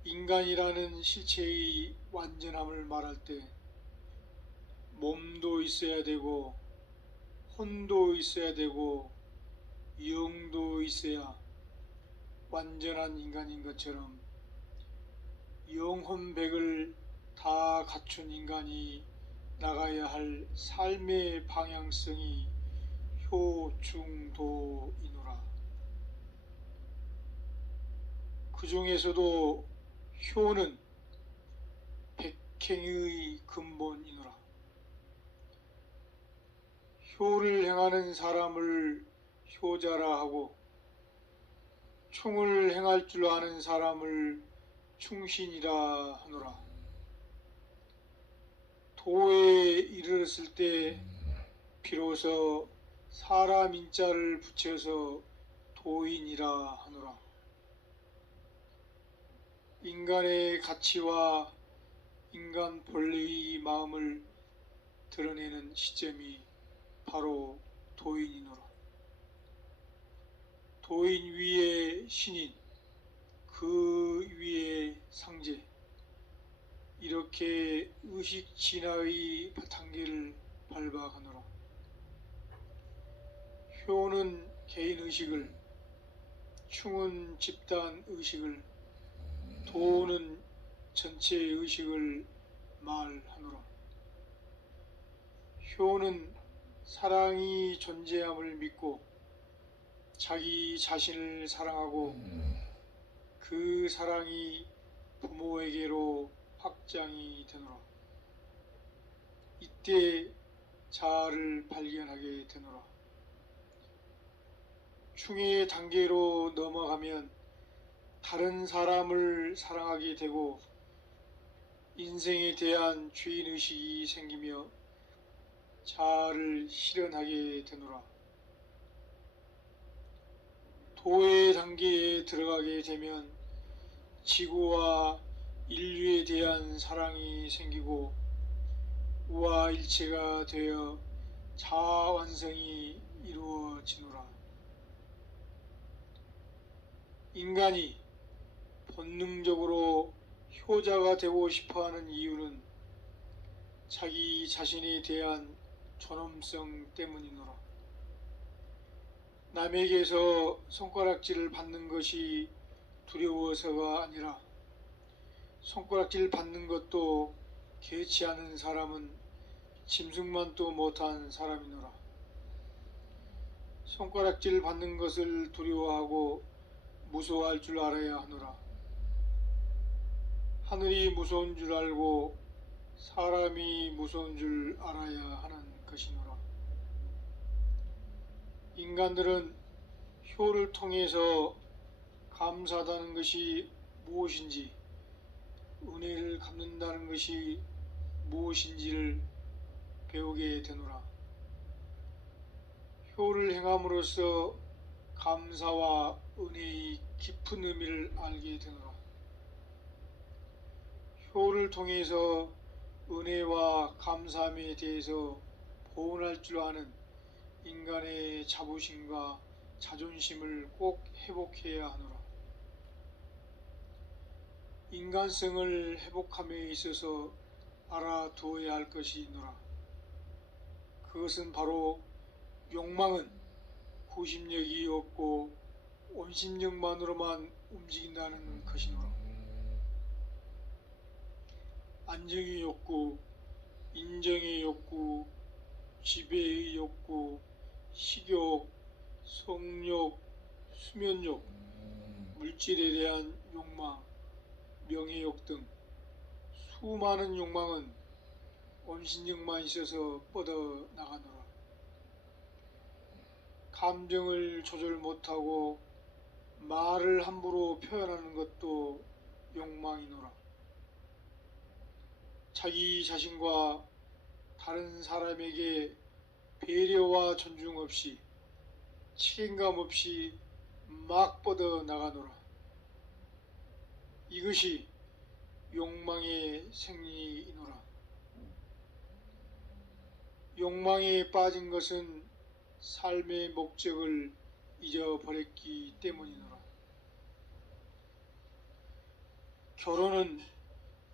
인간이라는 실체의 완전함을 말할 때 몸도 있어야 되고 혼도 있어야 되고 영도 있어야 완전한 인간인 것처럼 영혼백을 다 갖춘 인간이 나가야 할 삶의 방향성이 효충도이노라. 그 중에서도 효는 백행의 근본이노라. 효를 행하는 사람을 효자라 하고 충을 행할 줄 아는 사람을 충신이라 하노라. 도에 이르렀을 때 비로소 사람 인자를 붙여서 도인이라 하노라. 인간의 가치와 인간 본래의 마음을 드러내는 시점이 바로 도인이노라. 도인 위에 신인, 그 위에 상제, 이렇게 의식 진화의 단계를 밟아가노라. 효는 개인 의식을, 충은 집단 의식을, 도는 전체 의식을 말하노라. 효는 사랑이 존재함을 믿고 자기 자신을 사랑하고 그 사랑이 부모에게로 확장이 되노라. 이때 자아를 발견하게 되노라. 충의 단계로 넘어가면 다른 사람을 사랑하게 되고 인생에 대한 죄인의식이 생기며 자아를 실현하게 되노라. 도의 단계에 들어가게 되면 지구와 인류에 대한 사랑이 생기고 우화일체가 되어 자아 완성이 이루어지노라. 인간이 본능적으로 효자가 되고 싶어하는 이유는 자기 자신에 대한 존엄성 때문이노라. 남에게서 손가락질을 받는 것이 두려워서가 아니라 손가락질 받는 것도 개치 않은 사람은 짐승만도 못한 사람이노라. 손가락질 받는 것을 두려워하고 무서워할 줄 알아야 하노라. 하늘이 무서운 줄 알고 사람이 무서운 줄 알아야 하는 것이노라. 인간들은 효를 통해서 감사하다는 것이 무엇인지, 은혜를 갚는다는 것이 무엇인지를 배우게 되노라. 효를 행함으로써 감사와 은혜의 깊은 의미를 알게 되노라. 효를 통해서 은혜와 감사함에 대해서 보온할 줄 아는 인간의 자부심과 자존심을 꼭 회복해야 하노라. 인간성을 회복함에 있어서 알아두어야 할 것이 있노라. 그것은 바로 욕망은 구심력이 없고 온심력만으로만 움직인다는 것이노라. 안정의 욕구, 인정의 욕구, 지배의 욕구, 식욕, 성욕, 수면욕, 물질에 대한 욕망, 명예욕 등 수많은 욕망은 온신력만 있어서 뻗어나가노라. 감정을 조절 못하고 말을 함부로 표현하는 것도 욕망이노라. 자기 자신과 다른 사람에게 배려와 존중 없이 책임감 없이 막 뻗어나가노라. 이것이 욕망의 생리이노라. 욕망에 빠진 것은 삶의 목적을 잊어버렸기 때문이노라. 결혼은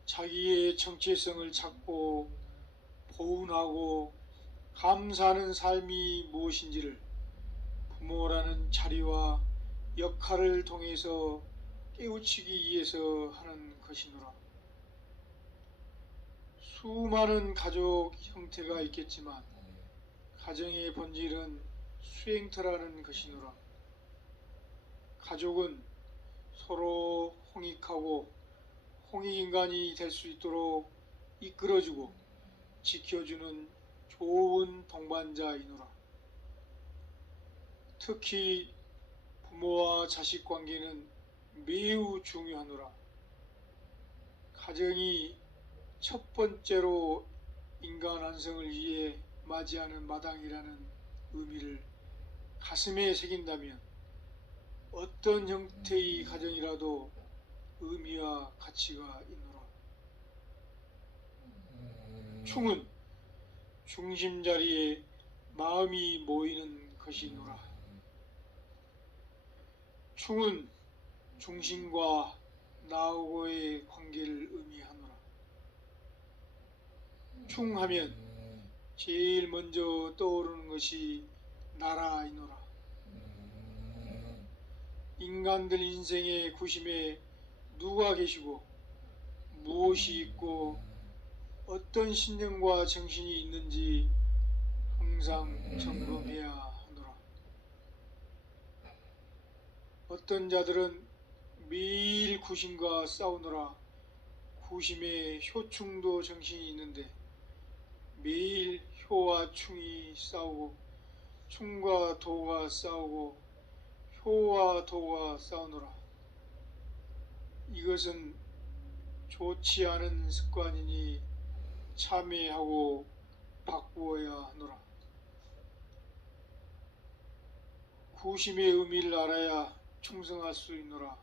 자기의 정체성을 찾고 보훈하고 감사하는 삶이 무엇인지를 부모라는 자리와 역할을 통해서 깨우치기 위해서 하는 것이노라. 수많은 가족 형태가 있겠지만 가정의 본질은 수행터라는 것이노라. 가족은 서로 홍익하고 홍익인간이 될 수 있도록 이끌어주고 지켜주는 좋은 동반자이노라. 특히 부모와 자식 관계는 매우 중요하노라. 가정이 첫 번째로 인간 완성을 위해 맞이하는 마당이라는 의미를 가슴에 새긴다면 어떤 형태의 가정이라도 의미와 가치가 있노라. 충은 중심자리에 마음이 모이는 것이노라. 충은 중심과 나하고의 관계를 의미하노라. 충하면 제일 먼저 떠오르는 것이 나라이노라. 인간들 인생의 구심에 누가 계시고 무엇이 있고 어떤 신념과 정신이 있는지 항상 점검해야 하노라. 어떤 자들은 매일 구심과 싸우느라 구심에 효충도 정신이 있는데 매일 효와 충이 싸우고 충과 도가 싸우고 효와 도가 싸우노라. 이것은 좋지 않은 습관이니 참회하고 바꾸어야 하노라. 구심의 의미를 알아야 충성할 수 있노라.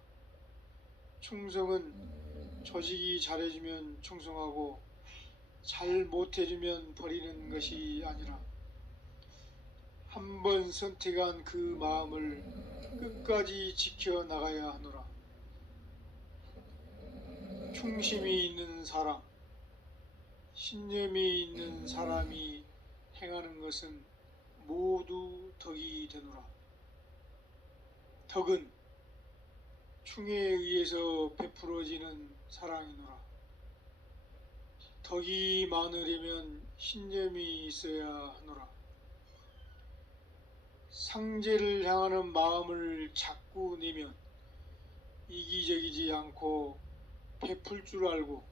충성은 조직이 잘해주면 충성하고 잘 못해주면 버리는 것이 아니라 한번 선택한 그 마음을 끝까지 지켜나가야 하노라. 충심이 있는 사람, 신념이 있는 사람이 행하는 것은 모두 덕이 되노라. 덕은 충에 의해서 베풀어지는 사랑이노라. 덕이 많으려면 신념이 있어야 하노라. 상제를 향하는 마음을 자꾸 내면 이기적이지 않고 베풀 줄 알고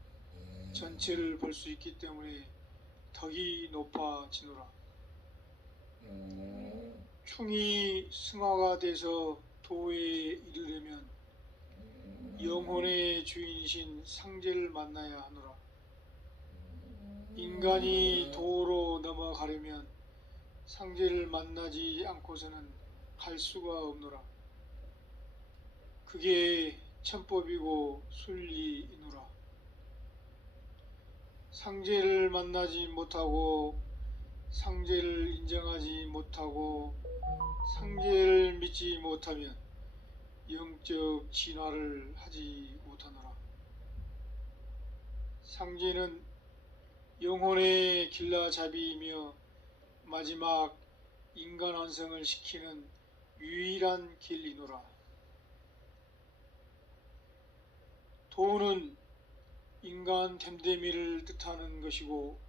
전체를 볼 수 있기 때문에 덕이 높아지노라. 충이 승화가 돼서 도에 이르려면 영혼의 주인이신 상제를 만나야 하노라. 인간이 도로 넘어가려면 상제를 만나지 않고서는 갈 수가 없노라. 그게 천법이고 순리이노라. 상제를 만나지 못하고 상제를 인정하지 못하고 상제를 믿지 못하면 영적 진화를 하지 못하노라. 상제는 영혼의 길라잡이이며 마지막 인간 완성을 시키는 유일한 길이노라. 도는 인간 됨됨이를 뜻하는 것이고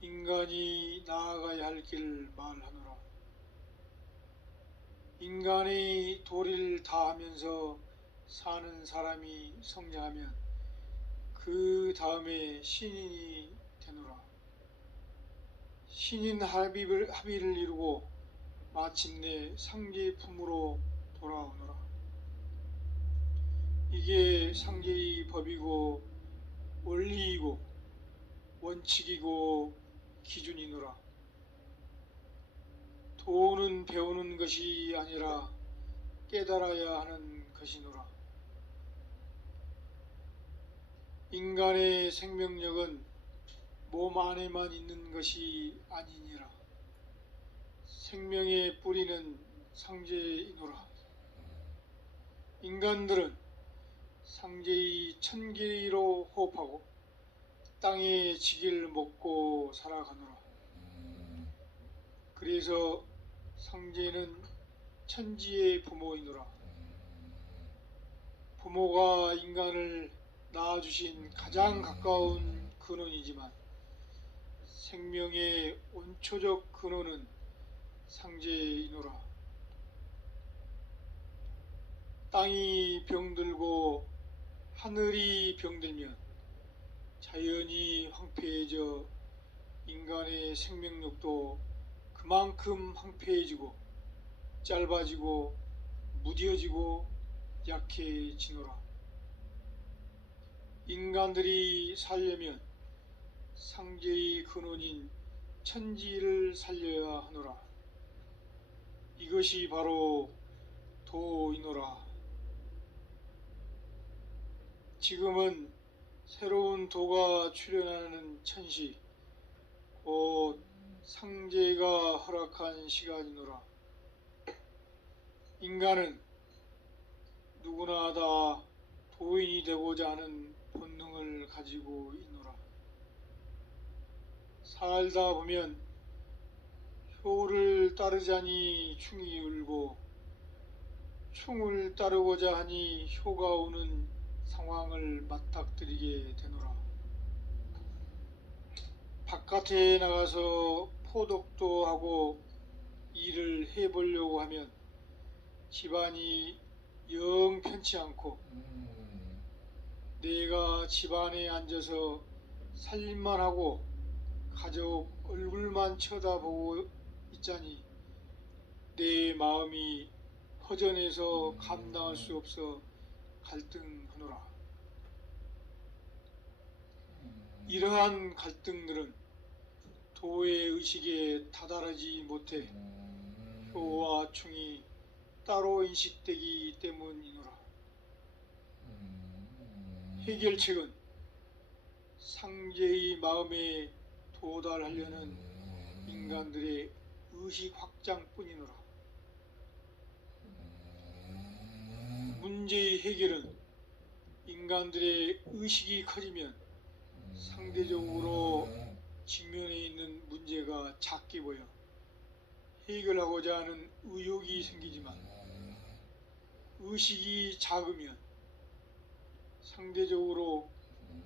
인간이 나아가야 할 길을 말하노라. 인간의 도리를 다하면서 사는 사람이 성장하면 그 다음에 신인이 되노라. 신인 합의를 이루고 마침내 상제품으로 돌아오노라. 이게 상제의 법이고 원리이고 원칙이고 기준이노라. 도는 배우는 것이 아니라 깨달아야 하는 것이노라. 인간의 생명력은 몸 안에만 있는 것이 아니니라. 생명의 뿌리는 상제이노라. 인간들은 상제의 천기로 호흡하고 땅의 지기를 먹고 살아가노라. 그래서 상제는 천지의 부모이노라. 부모가 인간을 낳아주신 가장 가까운 근원이지만 생명의 원초적 근원은 상제이노라. 땅이 병들고 하늘이 병들면 자연이 황폐해져 인간의 생명력도 그만큼 황폐해지고 짧아지고 무뎌지고 약해지노라. 인간들이 살려면 상제의 근원인 천지를 살려야 하노라. 이것이 바로 도이노라. 지금은 새로운 도가 출현하는 천시, 곧 상제가 허락한 시간이노라. 인간은 누구나 다 도인이 되고자 하는 본능을 가지고 있노라. 살다 보면 효를 따르자니 충이 울고 충을 따르고자 하니 효가 오는 상황을 맞닥뜨리게 되노라. 바깥에 나가서 포독도 하고 일을 해보려고 하면 집안이 영 편치 않고 내가 집안에 앉아서 살림만 하고 가족 얼굴만 쳐다보고 있자니 내 마음이 허전해서 감당할 수 없어 갈등하노라. 이러한 갈등들은 도의 의식에 다다르지 못해 효와 충이 따로 인식되기 때문이노라. 해결책은 상제의 마음에 도달하려는 인간들의 의식 확장뿐이노라. 문제의 해결은 인간들의 의식이 커지면 상대적으로 직면해 있는 문제가 작게 보여 해결하고자 하는 의욕이 생기지만 의식이 작으면 상대적으로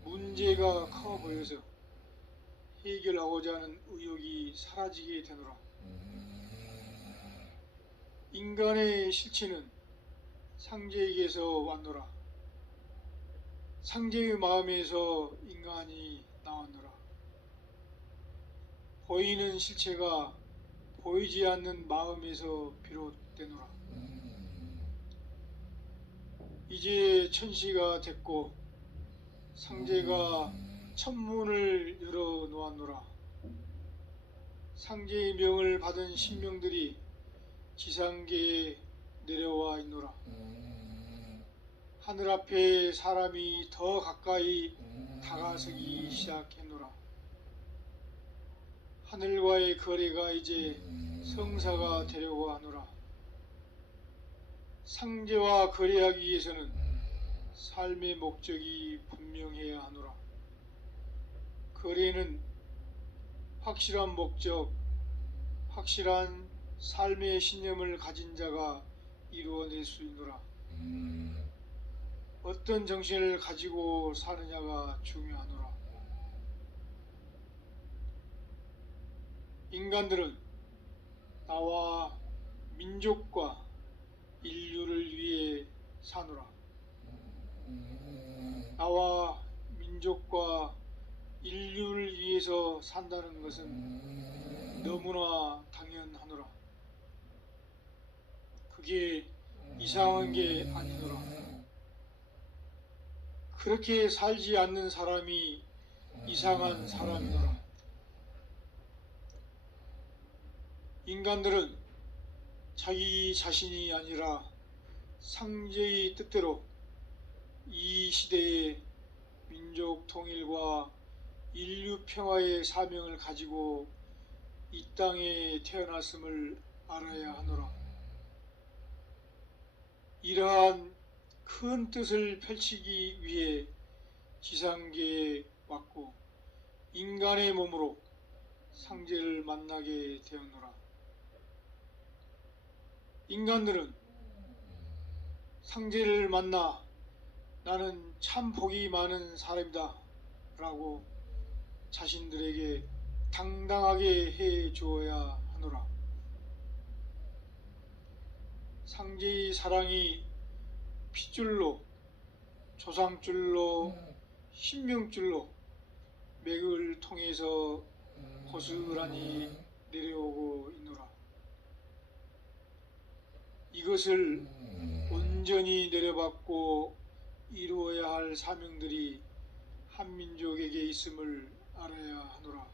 문제가 커 보여서 해결하고자 하는 의욕이 사라지게 되노라. 인간의 실체는 상제에게서 왔노라. 상제의 마음에서 인간이 나왔노라. 보이는 실체가 보이지 않는 마음에서 비롯되노라. 이제 천시가 됐고 상제가 천문을 열어 놓았노라. 상제의 명을 받은 신명들이 지상계에 내려와 있노라. 하늘 앞에 사람이 더 가까이 다가서기 시작했노라. 하늘과의 거래가 이제 성사가 되려고 하노라. 상제와 거래하기 위해서는 삶의 목적이 분명해야 하노라. 거래는 확실한 목적, 확실한 삶의 신념을 가진 자가 이루어낼 수 있노라. 어떤 정신을 가지고 사느냐가 중요하노라. 인간들은 나와 민족과 인류를 위해 사노라. 나와 민족과 인류를 위해서 산다는 것은 너무나 당연하노라. 그게 이상한 게 아니노라. 그렇게 살지 않는 사람이 이상한 사람이노라. 인간들은 자기 자신이 아니라 상제의 뜻대로 이 시대의 민족 통일과 인류 평화의 사명을 가지고 이 땅에 태어났음을 알아야 하노라. 이러한 큰 뜻을 펼치기 위해 지상계에 왔고 인간의 몸으로 상제를 만나게 되었노라. 인간들은 상제를 만나 나는 참 복이 많은 사람이다 라고 자신들에게 당당하게 해 주어야 하노라. 상제의 사랑이 핏줄로, 조상줄로, 신명줄로 맥을 통해서 고스란히 내려오고 있노라. 이것을 온전히 내려받고 이루어야 할 사명들이 한민족에게 있음을 알아야 하노라.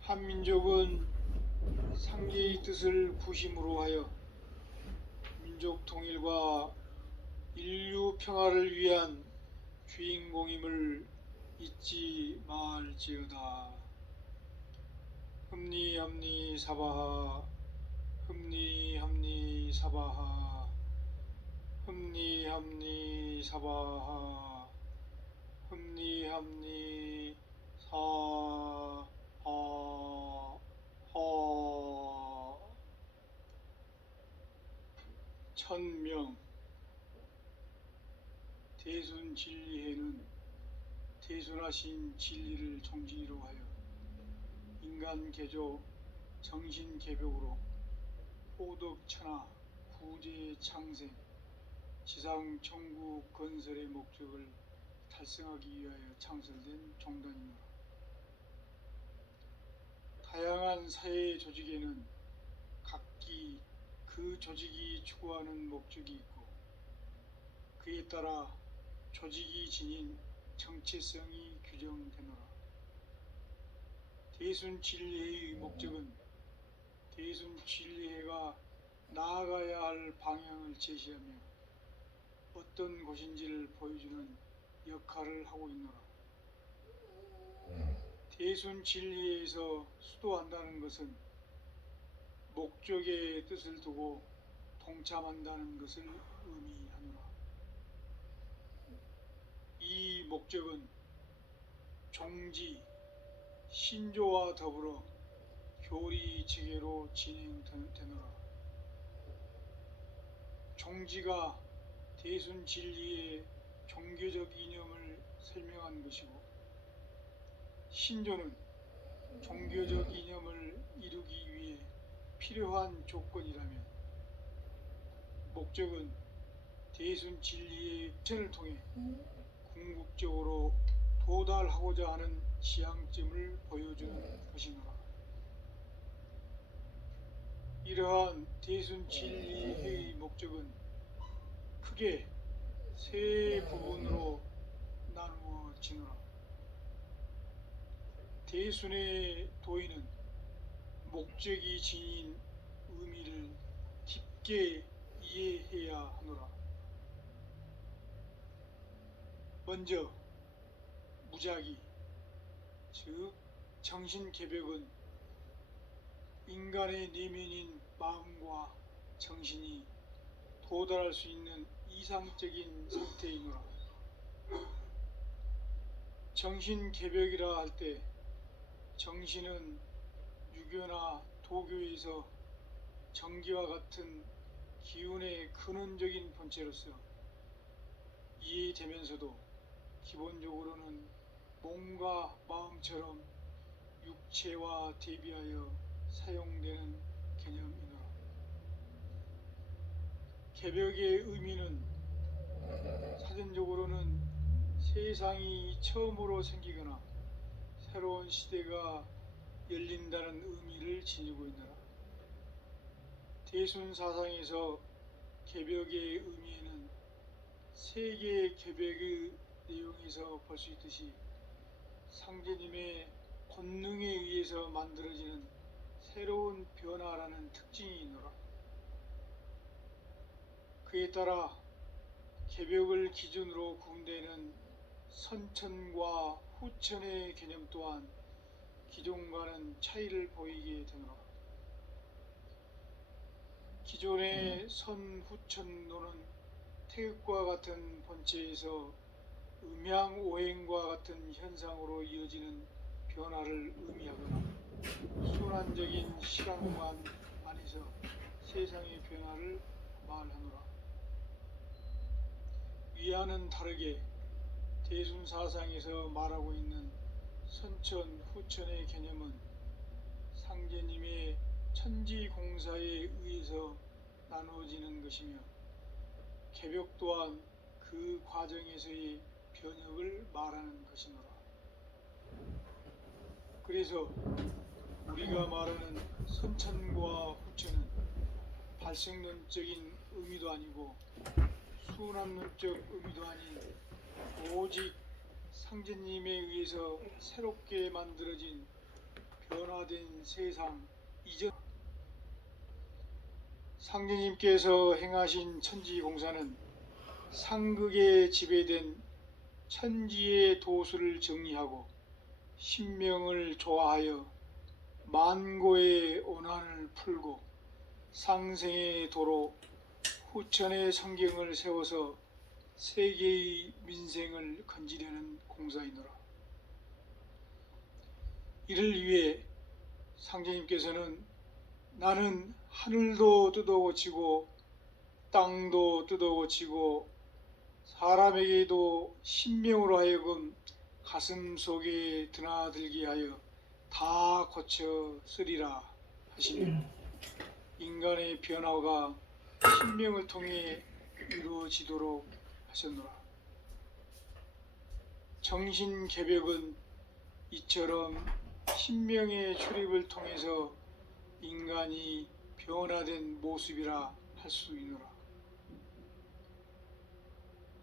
한민족은 상제의 뜻을 구심으로 하여 민족 통일과 인류 평화를 위한 주인공임을 잊지 말지어다. 흠니함니 사바하 흠니함니 사바하 흠니함니 사바하 흠니함니 사, 아, 하, 천명. 대순진리회는 대순하신 진리를 종지로 하여 인간 개조 정신 개벽으로 호덕천하 구제 창생 지상 천국 건설의 목적을 달성하기 위하여 창설된 종단이므로 다양한 사회 조직에는 각기 그 조직이 추구하는 목적이 있고 그에 따라 조직이 지닌 정체성이 규정되노라. 대순진리회의 목적은 대순진리회가 나아가야 할 방향을 제시하며 어떤 곳인지를 보여주는 역할을 하고 있노라. 대순진리회에서 수도한다는 것은 목적의 뜻을 두고 동참한다는 것을 의미하노라. 이 목적은 종지, 신조와 더불어 교리 체계로 진행되노라. 종지가 대순진리의 종교적 이념을 설명한 것이고 신조는 종교적 이념을 이루기 위해 필요한 조건이라면 목적은 대순진리의 실천을 통해 궁극적으로 도달하고자 하는 지향점을 보여주는 것이노라. 이러한 대순진리회의 목적은 크게 세 부분으로 나누어지노라. 대순의 도의는 목적이 지닌 의미를 깊게 이해해야 하노라. 먼저 무작위, 즉 정신개벽은 인간의 내면인 마음과 정신이 도달할 수 있는 이상적인 상태이노라. 정신개벽이라 할 때 정신은 유교나 도교에서 정기와 같은 기운의 근원적인 본체로서 이해되면서도 기본적으로는 몸과 마음처럼 육체와 대비하여 사용되는 개념이노라. 개벽의 의미는 사전적으로는 세상이 처음으로 생기거나 새로운 시대가 열린다는 의미를 지니고 있노라. 대순사상에서 개벽의 의미에는 세계의 개벽의 내용에서 볼 수 있듯이 상제님의 권능에 의해서 만들어지는 새로운 변화라는 특징이 있노라. 그에 따라 개벽을 기준으로 구분되는 선천과 후천의 개념 또한 기존과는 차이를 보이게 되노라. 기존의 선후천론은 태극과 같은 본체에서 음양오행과 같은 현상으로 이어지는 변화를 의미하거나 순환적인 시간만 안에서 세상의 변화를 말하노라. 위와는 다르게 대순사상에서 말하고 있는 선천, 후천의 개념은 상제님의 천지공사에 의해서 나누어지는 것이며 개벽 또한 그 과정에서의 변혁을 말하는 것이노라. 그래서 우리가 말하는 선천과 후천은 발생론적인 의미도 아니고 순환론적 의미도 아닌 오직 상제님에 의해서 새롭게 만들어진 변화된 세상 이전 상제님께서 행하신 천지공사는 상극에 지배된 천지의 도수를 정리하고 신명을 조화하여 만고의 원한을 풀고 상생의 도로 후천의 성경을 세워서 세계의 민생을 건지려는 공사이노라. 이를 위해 상제님께서는 나는 하늘도 뜯어고치고 땅도 뜯어고치고 사람에게도 신명으로 하여금 가슴 속에 드나들게 하여 다 고쳐 쓰리라 하시며 인간의 변화가 신명을 통해 이루어지도록 하셨노라. 정신개벽은 이처럼 신명의 출입을 통해서 인간이 변화된 모습이라 할 수 있노라.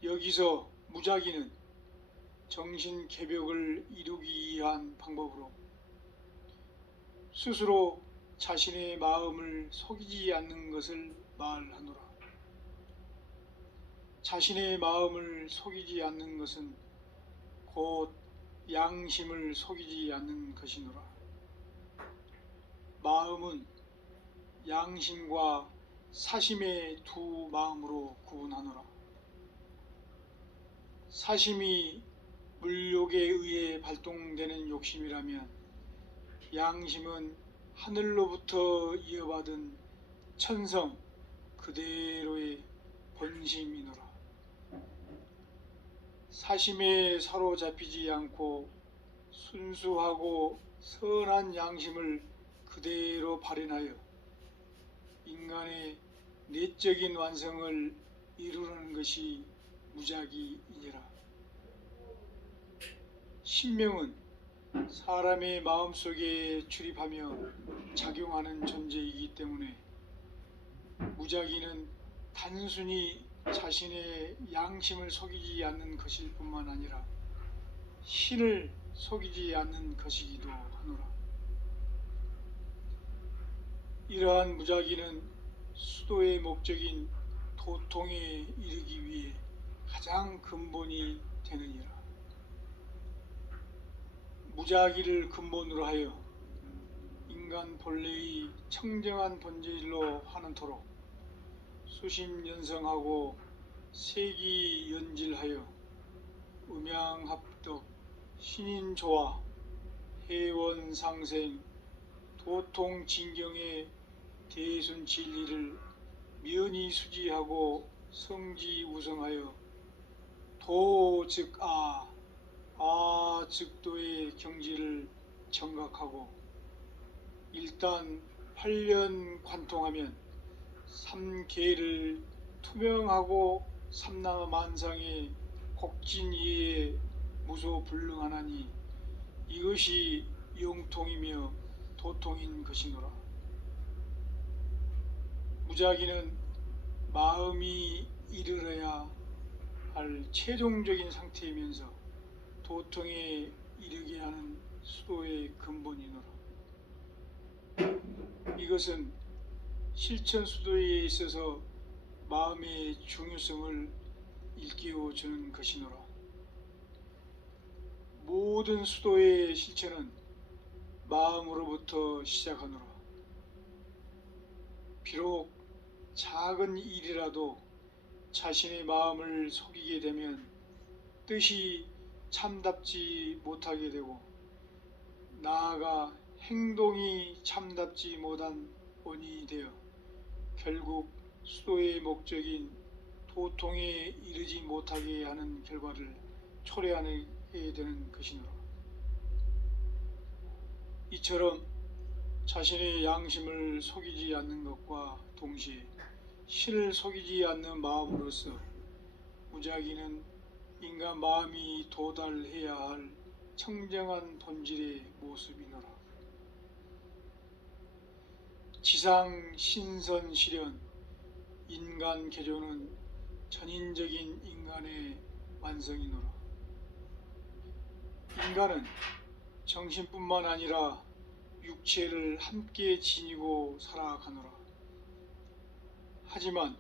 여기서 무작위는 정신개벽을 이루기 위한 방법으로 스스로 자신의 마음을 속이지 않는 것을 말하노라. 자신의 마음을 속이지 않는 것은 곧 양심을 속이지 않는 것이노라. 마음은 양심과 사심의 두 마음으로 구분하노라. 사심이 물욕에 의해 발동되는 욕심이라면 양심은 하늘로부터 이어받은 천성 그대로의 본심이노라. 사심에 사로잡히지 않고 순수하고 선한 양심을 그대로 발현하여 인간의 내적인 완성을 이루는 것이 무작위이니라. 신명은 사람의 마음속에 출입하며 작용하는 존재이기 때문에 무작위는 단순히 자신의 양심을 속이지 않는 것일 뿐만 아니라 신을 속이지 않는 것이기도 하노라. 이러한 무작위는 수도의 목적인 도통에 이르기 위해 가장 근본이 되느니라. 무작위를 근본으로 하여 인간 본래의 청정한 본질로 환원토록 수심연성하고 세기연질하여 음양합덕, 신인조화, 해원상생, 도통진경의 대순진리를 면히 수지하고 성지우성하여 도 즉 아, 아 즉 도의 경지를 정각하고 일단 8년 관통하면 삼계를 투명하고 삼라만상의 곡진이에 무소불능하나니 이것이 영통이며 도통인 것이노라. 무작위는 마음이 이르러야 할 최종적인 상태이면서 도통에 이르게 하는 수도의 근본이노라. 이것은 실천 수도에 있어서 마음의 중요성을 일깨워 주는 것이노라. 모든 수도의 실천은 마음으로부터 시작하노라. 비록 작은 일이라도 자신의 마음을 속이게 되면 뜻이 참답지 못하게 되고 나아가 행동이 참답지 못한 원인이 되어 결국 수도의 목적인 도통에 이르지 못하게 하는 결과를 초래하게 되는 것이노라. 이처럼 자신의 양심을 속이지 않는 것과 동시에 신을 속이지 않는 마음으로서 무작위는 인간 마음이 도달해야 할 청정한 본질의 모습이노라. 지상 신선 실현 인간 개조는 전인적인 인간의 완성이노라. 인간은 정신뿐만 아니라 육체를 함께 지니고 살아가노라. 하지만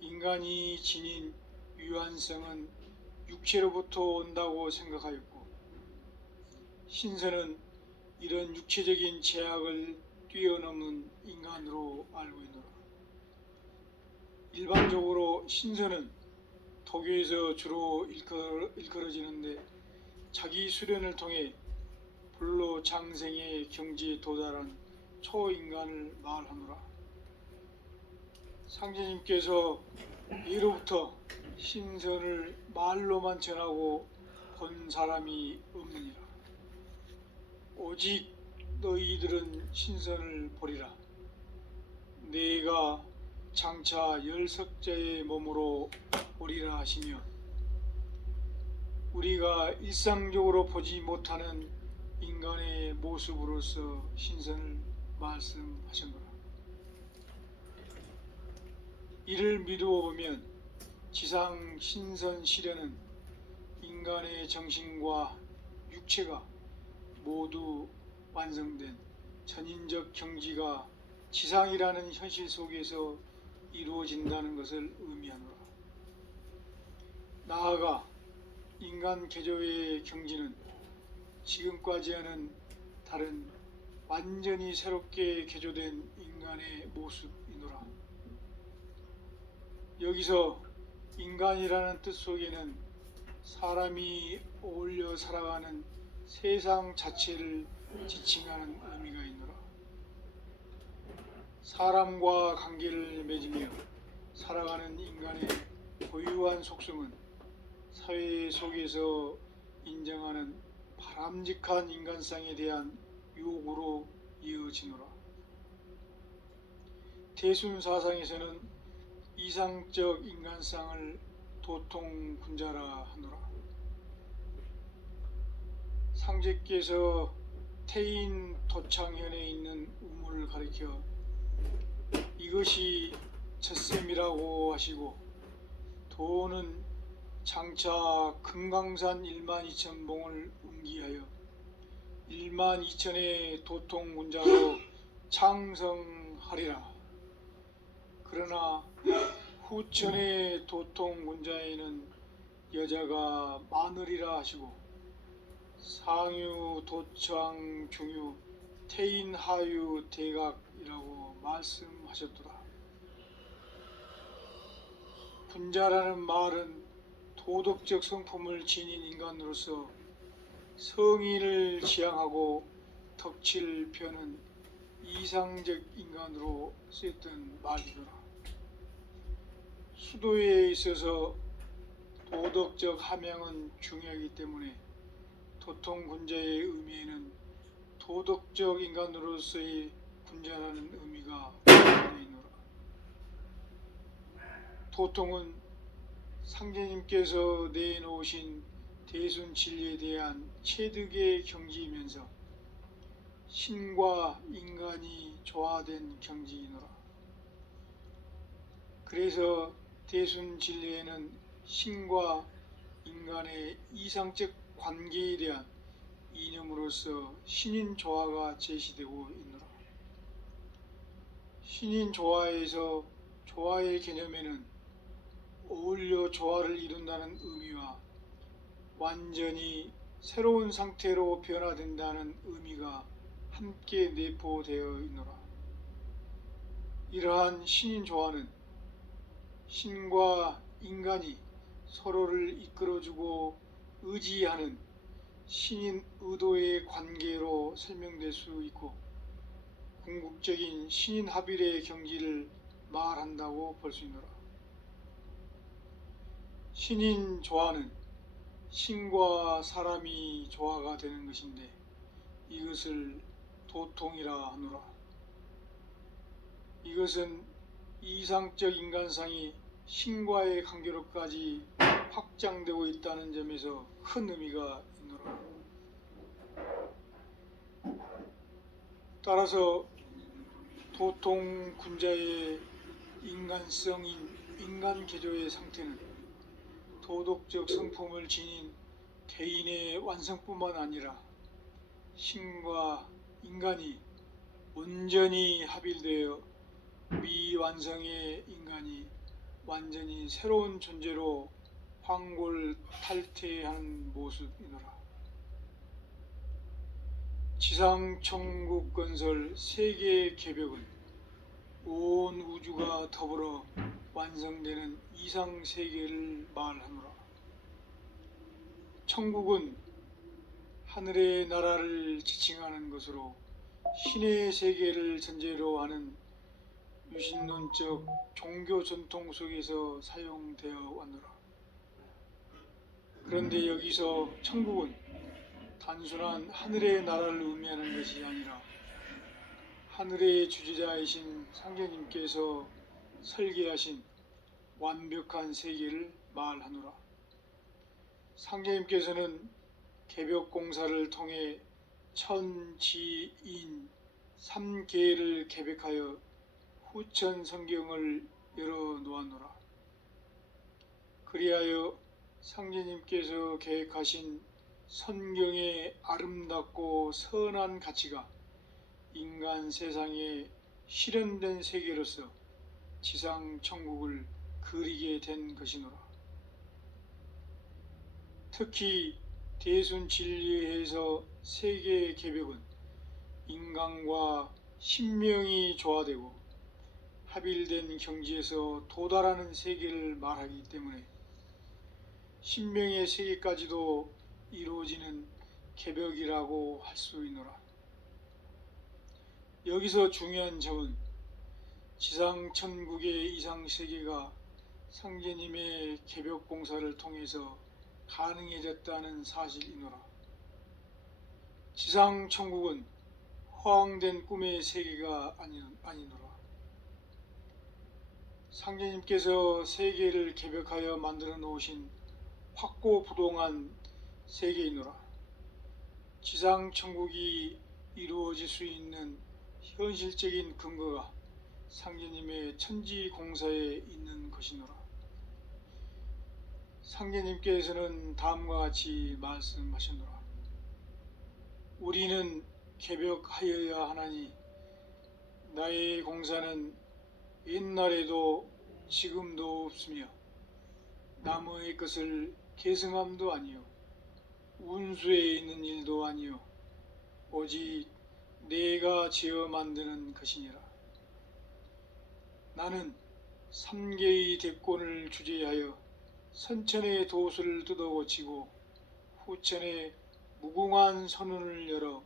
인간이 지닌 유한성은 육체로부터 온다고 생각하였고 신선은 이런 육체적인 제약을 뛰어넘는 인간으로 알고 있노라. 일반적으로 신선은 도교에서 주로 일컬어지는데 자기 수련을 통해 홀로 장생의 경지에 도달한 초인간을 말하노라. 상제님께서 이로부터 신선을 말로만 전하고 본 사람이 없느니라. 오직 너희들은 신선을 보리라. 내가 장차 열석자의 몸으로 오리라 하시며 우리가 일상적으로 보지 못하는 인간의 모습으로서 신선을 말씀하셨노라. 이를 미루어 보면 지상 신선 시련은 인간의 정신과 육체가 모두 완성된 전인적 경지가 지상이라는 현실 속에서 이루어진다는 것을 의미하노라. 나아가 인간 개조의 경지는 지금까지와는 다른 완전히 새롭게 개조된 인간의 모습이노라. 여기서 인간이라는 뜻 속에는 사람이 어울려 살아가는 세상 자체를 지칭하는 의미가 있노라. 사람과 관계를 맺으며 살아가는 인간의 고유한 속성은 사회 속에서 인정하는 바람직한 인간성에 대한 요구로 이어지노라. 대순사상에서는 이상적 인간성을 도통군자라 하노라. 상제께서 태인 도창현에 있는 우물을 가리켜 이것이 젖샘이라고 하시고 도는 장차 금강산 12,000봉을 웅기하여 12,000의 도통군자로 창성하리라. 그러나 후천의 도통군자에는 여자가 많으리라 하시고 상유 도창 중유 태인 하유 대각이라고 말씀하셨도다. 군자라는 말은 도덕적 성품을 지닌 인간으로서 성인을 지향하고 덕치를 펴는 이상적 인간으로 쓰였던 말이더라. 수도에 있어서 도덕적 함양은 중요하기 때문에 도통군자의 의미에는 도덕적 인간으로서의 군자라는 의미가 있노라. 도통은 상제님께서 내놓으신 대순진리에 대한 체득의 경지이면서 신과 인간이 조화된 경지이노라. 그래서 대순진리에는 신과 인간의 이상적 관계에 대한 이념으로서 신인조화가 제시되고 있노라. 신인조화에서 조화의 개념에는 어울려 조화를 이룬다는 의미와 완전히 새로운 상태로 변화된다는 의미가 함께 내포되어 있노라. 이러한 신인조화는 신과 인간이 서로를 이끌어주고 의지하는 신인 의도의 관계로 설명될 수 있고 궁극적인 신인 합일의 경지를 말한다고 볼 수 있노라. 신인 조화는 신과 사람이 조화가 되는 것인데 이것을 도통이라 하노라. 이것은 이상적 인간상이 신과의 관계로까지 확장되고 있다는 점에서 큰 의미가 있노라. 따라서 도통군자의 인간성인 인간개조의 상태는 도덕적 성품을 지닌 개인의 완성뿐만 아니라 신과 인간이 온전히 합일되어 미완성의 인간이 완전히 새로운 존재로 황골탈퇴하는 모습이노라. 지상천국 건설 세계의 개벽은 온 우주가 더불어 완성되는 이상세계를 말하노라. 천국은 하늘의 나라를 지칭하는 것으로 신의 세계를 전제로 하는 유신론적 종교 전통 속에서 사용되어 왔노라. 그런데 여기서 천국은 단순한 하늘의 나라를 의미하는 것이 아니라 하늘의 주재자이신 상제님께서 설계하신 완벽한 세계를 말하노라. 상제님께서는 개벽공사를 통해 천지인 3계를 개벽하여 후천 성경을 열어놓았노라. 그리하여 상제님께서 계획하신 성경의 아름답고 선한 가치가 인간 세상에 실현된 세계로서 지상 천국을 그리게 된 것이노라. 특히 대순진리에서 세계 개벽은 인간과 신명이 조화되고 합일된 경지에서 도달하는 세계를 말하기 때문에 신명의 세계까지도 이루어지는 개벽이라고 할 수 있노라. 여기서 중요한 점은 지상 천국의 이상 세계가 상제님의 개벽 공사를 통해서 가능해졌다는 사실이노라. 지상 천국은 허황된 꿈의 세계가 아니노라. 상제님께서 세계를 개벽하여 만들어 놓으신 확고부동한 세계이노라. 지상 천국이 이루어질 수 있는 현실적인 근거가 상제님의 천지 공사에 있는 것이노라. 상제님께서는 다음과 같이 말씀하셨노라. 우리는 개벽하여야 하나니 나의 공사는 옛날에도 지금도 없으며 남의 것을 계승함도 아니요 운수에 있는 일도 아니요 오직 내가 지어 만드는 것이니라. 나는 3계의 대권을 주재하여 선천의 도수를 뜯어고치고 후천의 무궁한 선운을 열어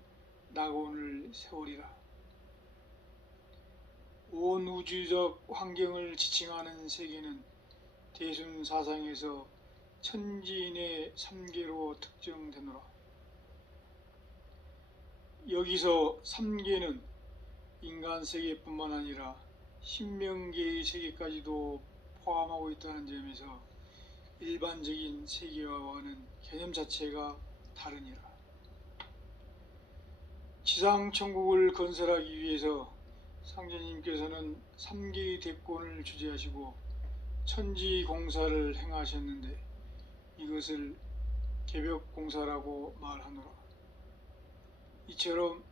낙원을 세우리라. 온 우주적 환경을 지칭하는 세계는 대순사상에서 천지인의 3계로 특정되노라. 여기서 3계는 인간 세계뿐만 아니라 신명계의 세계까지도 포함하고 있다는 점에서 일반적인 세계와는 개념 자체가 다르니라. 지상 천국을 건설하기 위해서 상제님께서는 3계의 대권을 주재하시고 천지 공사를 행하셨는데 이것을 개벽 공사라고 말하노라. 이처럼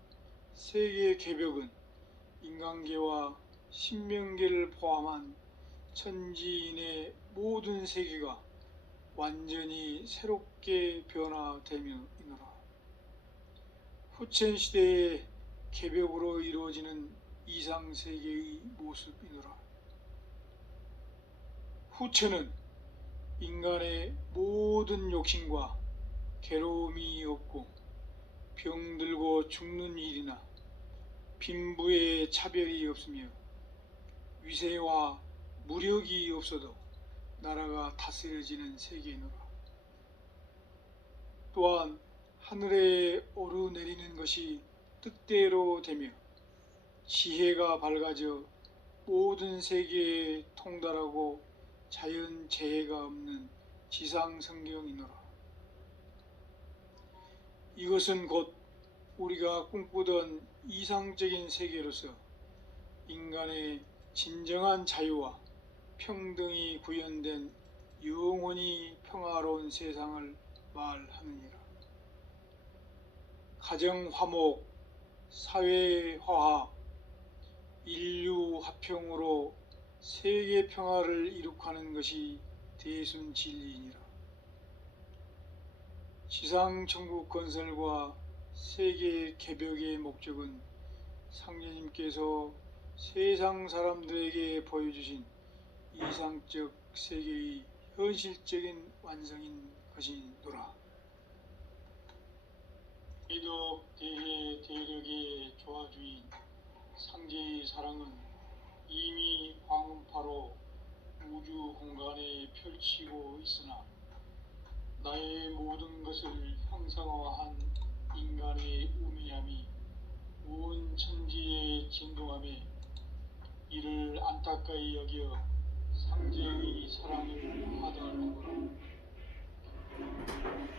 세계 개벽은 인간계와 신명계를 포함한 천지인의 모든 세계가 완전히 새롭게 변화됨이노라. 후천시대의 개벽으로 이루어지는 이상세계의 모습이노라. 후천은 인간의 모든 욕심과 괴로움이 없고 병들고 죽는 일이나 빈부의 차별이 없으며 위세와 무력이 없어도 나라가 다스려지는 세계이노라. 또한 하늘에 오르내리는 것이 뜻대로 되며 지혜가 밝아져 모든 세계에 통달하고 자연 재해가 없는 지상 성경이노라. 이것은 곧 우리가 꿈꾸던 이상적인 세계로서 인간의 진정한 자유와 평등이 구현된 영원히 평화로운 세상을 말하느니라. 가정 화목, 사회 화합, 인류 화평으로 세계 평화를 이룩하는 것이 대순 진리이니라. 지상 천국 건설과 세계 개벽의 목적은 상제님께서 세상 사람들에게 보여주신 이상적 세계의 현실적인 완성인 것이노라. 대덕 대해 대력의 조화주인 상제의 사랑은 이미 황음파로 우주 공간에 펼치고 있으나 나의 모든 것을 형상화한 인간의 우매함이 온 천지에 진동함에 이를 안타까이 여겨 상제의 사랑을 하다하노라.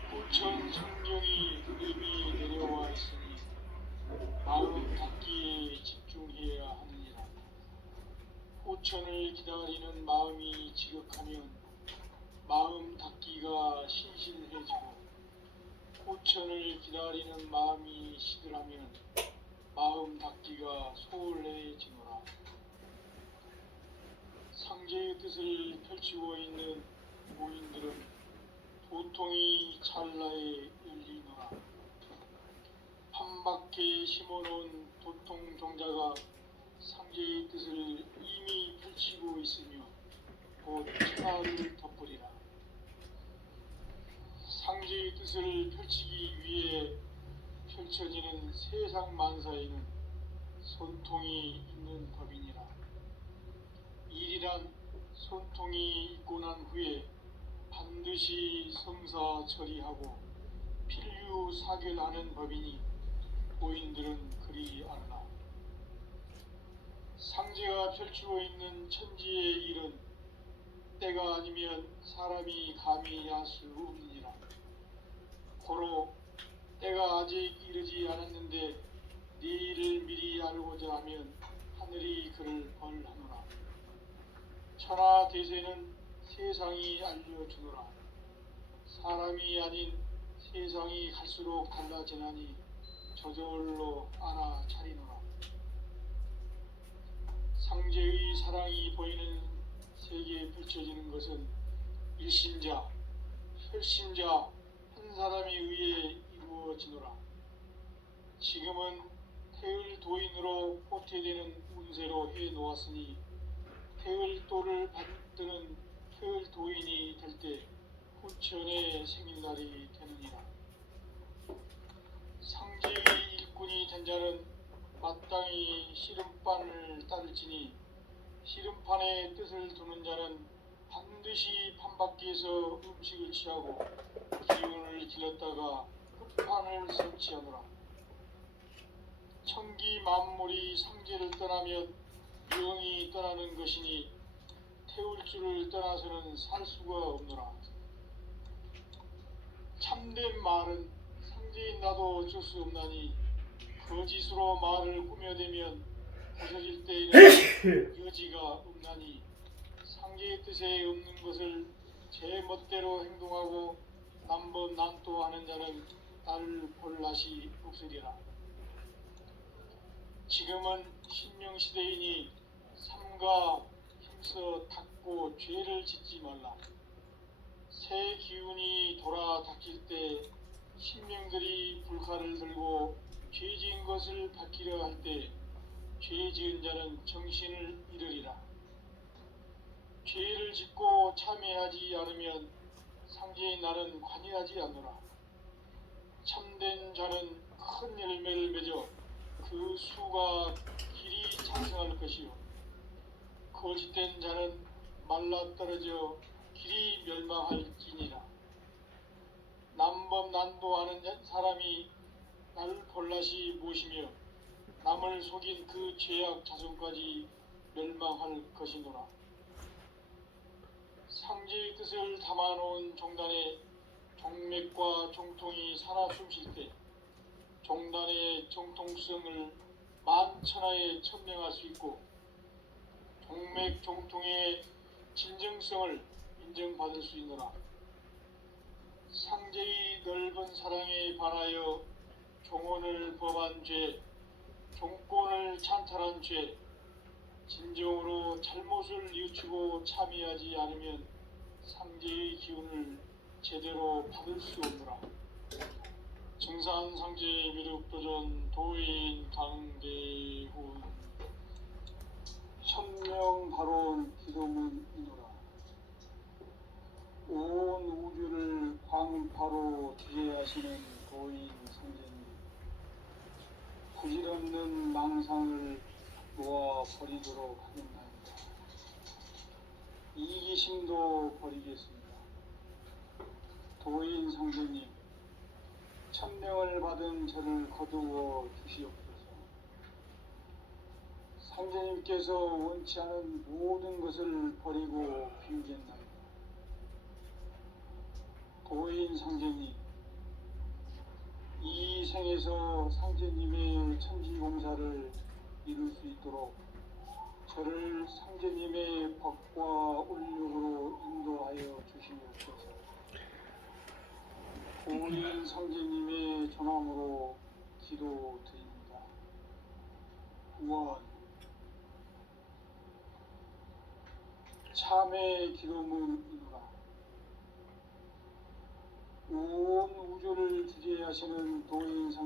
부천 성경이 이미 내려와 있으니 마음 닫기에 집중해야 하느니라. 호천을 기다리는 마음이 지극하면 마음 닫기가 신실해지고 호천을 기다리는 마음이 시들하면 마음 닫기가 소홀해지노라. 상제의 뜻을 펼치고 있는 모인들은 도통이 찰나에 열리노라. 판밖에 심어놓은 도통 종자가 상제의 뜻을 이미 펼치고 있으며 곧 천하를 덮으리라. 상제의 뜻을 펼치기 위해 펼쳐지는 세상 만사에는 손통이 있는 법이니라. 일이란 손통이 있고 난 후에 반드시 성사 처리하고 필유 사결하는 법이니 고인들은 그리 알라. 상제가 펼치고 있는 천지의 일은 때가 아니면 사람이 감히 할 수 없느니라. 고로 때가 아직 이르지 않았는데 내일을 미리 알고자 하면 하늘이 그를 벌하노라. 천하 대세는 세상이 알려주노라. 사람이 아닌 세상이 갈수록 달라지나니 저절로 알아차리노라. 상제의 사랑이 보이는 세계에 펼쳐지는 것은 일심자, 혈심자 한 사람에 의해 이루어지노라. 지금은 태을 도인으로 호태되는 운세로 해놓았으니 태을도를 받드는 태을 도인이 될 때 후천의 생일날이 되느니라. 상제의 일꾼이 된 자는 마땅히 씨름판을 따를지니 씨름판의 뜻을 두는 자는 반드시 판밖에서 음식을 취하고 기운을 길렀다가 끝판을 설치하노라. 천기 만물이 상제를 떠나면 영이 떠나는 것이니 태울 줄을 떠나서는 살 수가 없노라. 참된 말은 상제인 나도 어쩔 수 없나니 거짓으로 말을 꾸며대면 부서질 때에는 여지가 없나니 상제의 뜻에 없는 것을 제 멋대로 행동하고 남범난토하는 자는 나를 볼 낯이 없으리라. 지금은 신명시대이니 삼가 힘써 닦고 죄를 짓지 말라. 새 기운이 돌아 닦일 때 신명들이 불칼을 들고 죄 지은 것을 밝히려 할 때 죄 지은 자는 정신을 잃으리라. 죄를 짓고 참회하지 않으면 상제의 날은 관여하지 않노라. 참된 자는 큰 열매를 맺어 그 수가 길이 장성할 것이요 거짓된 자는 말라떨어져 길이 멸망할지니라. 남범난도하는 사람이 나를 볼낯이 무엇이며 남을 속인 그 죄악 자손까지 멸망할 것이노라. 상제의 뜻을 담아놓은 종단에 종맥과 종통이 살아 숨쉴 때 종단의 정통성을 만천하에 천명할 수 있고 종맥 종통의 진정성을 인정받을 수 있노라. 상제의 넓은 사랑에 반하여 종언을 범한 죄, 종권을 찬탈한 죄, 진정으로 잘못을 뉘우치고 참여하지 않으면 상제의 기운을 제대로 받을 수 없노라. 정산상제 미륵도전 도인 강대훈 천명바로 기도문이노라. 온 우주를 광파로 지배하시는 도인 상제님, 부질없는 망상을 놓아 버리도록 하겠나이다. 이기심도 버리겠습니다. 도인 성제님, 천명을 받은 저를 거두어 주시옵소서. 성제님께서 원치 않은 모든 것을 버리고 비우겠나이다. 도인 성제님, 이 생에서 성제님의 천지공사를 이룰 수 있도록 저를 성제님의 법과 올력으로 인도하여 주시옵소서. 도인 성제님의 전함으로 기도드립니다. 원, 참회 기도문이노라. 온 우주를 주재하시는 도인 성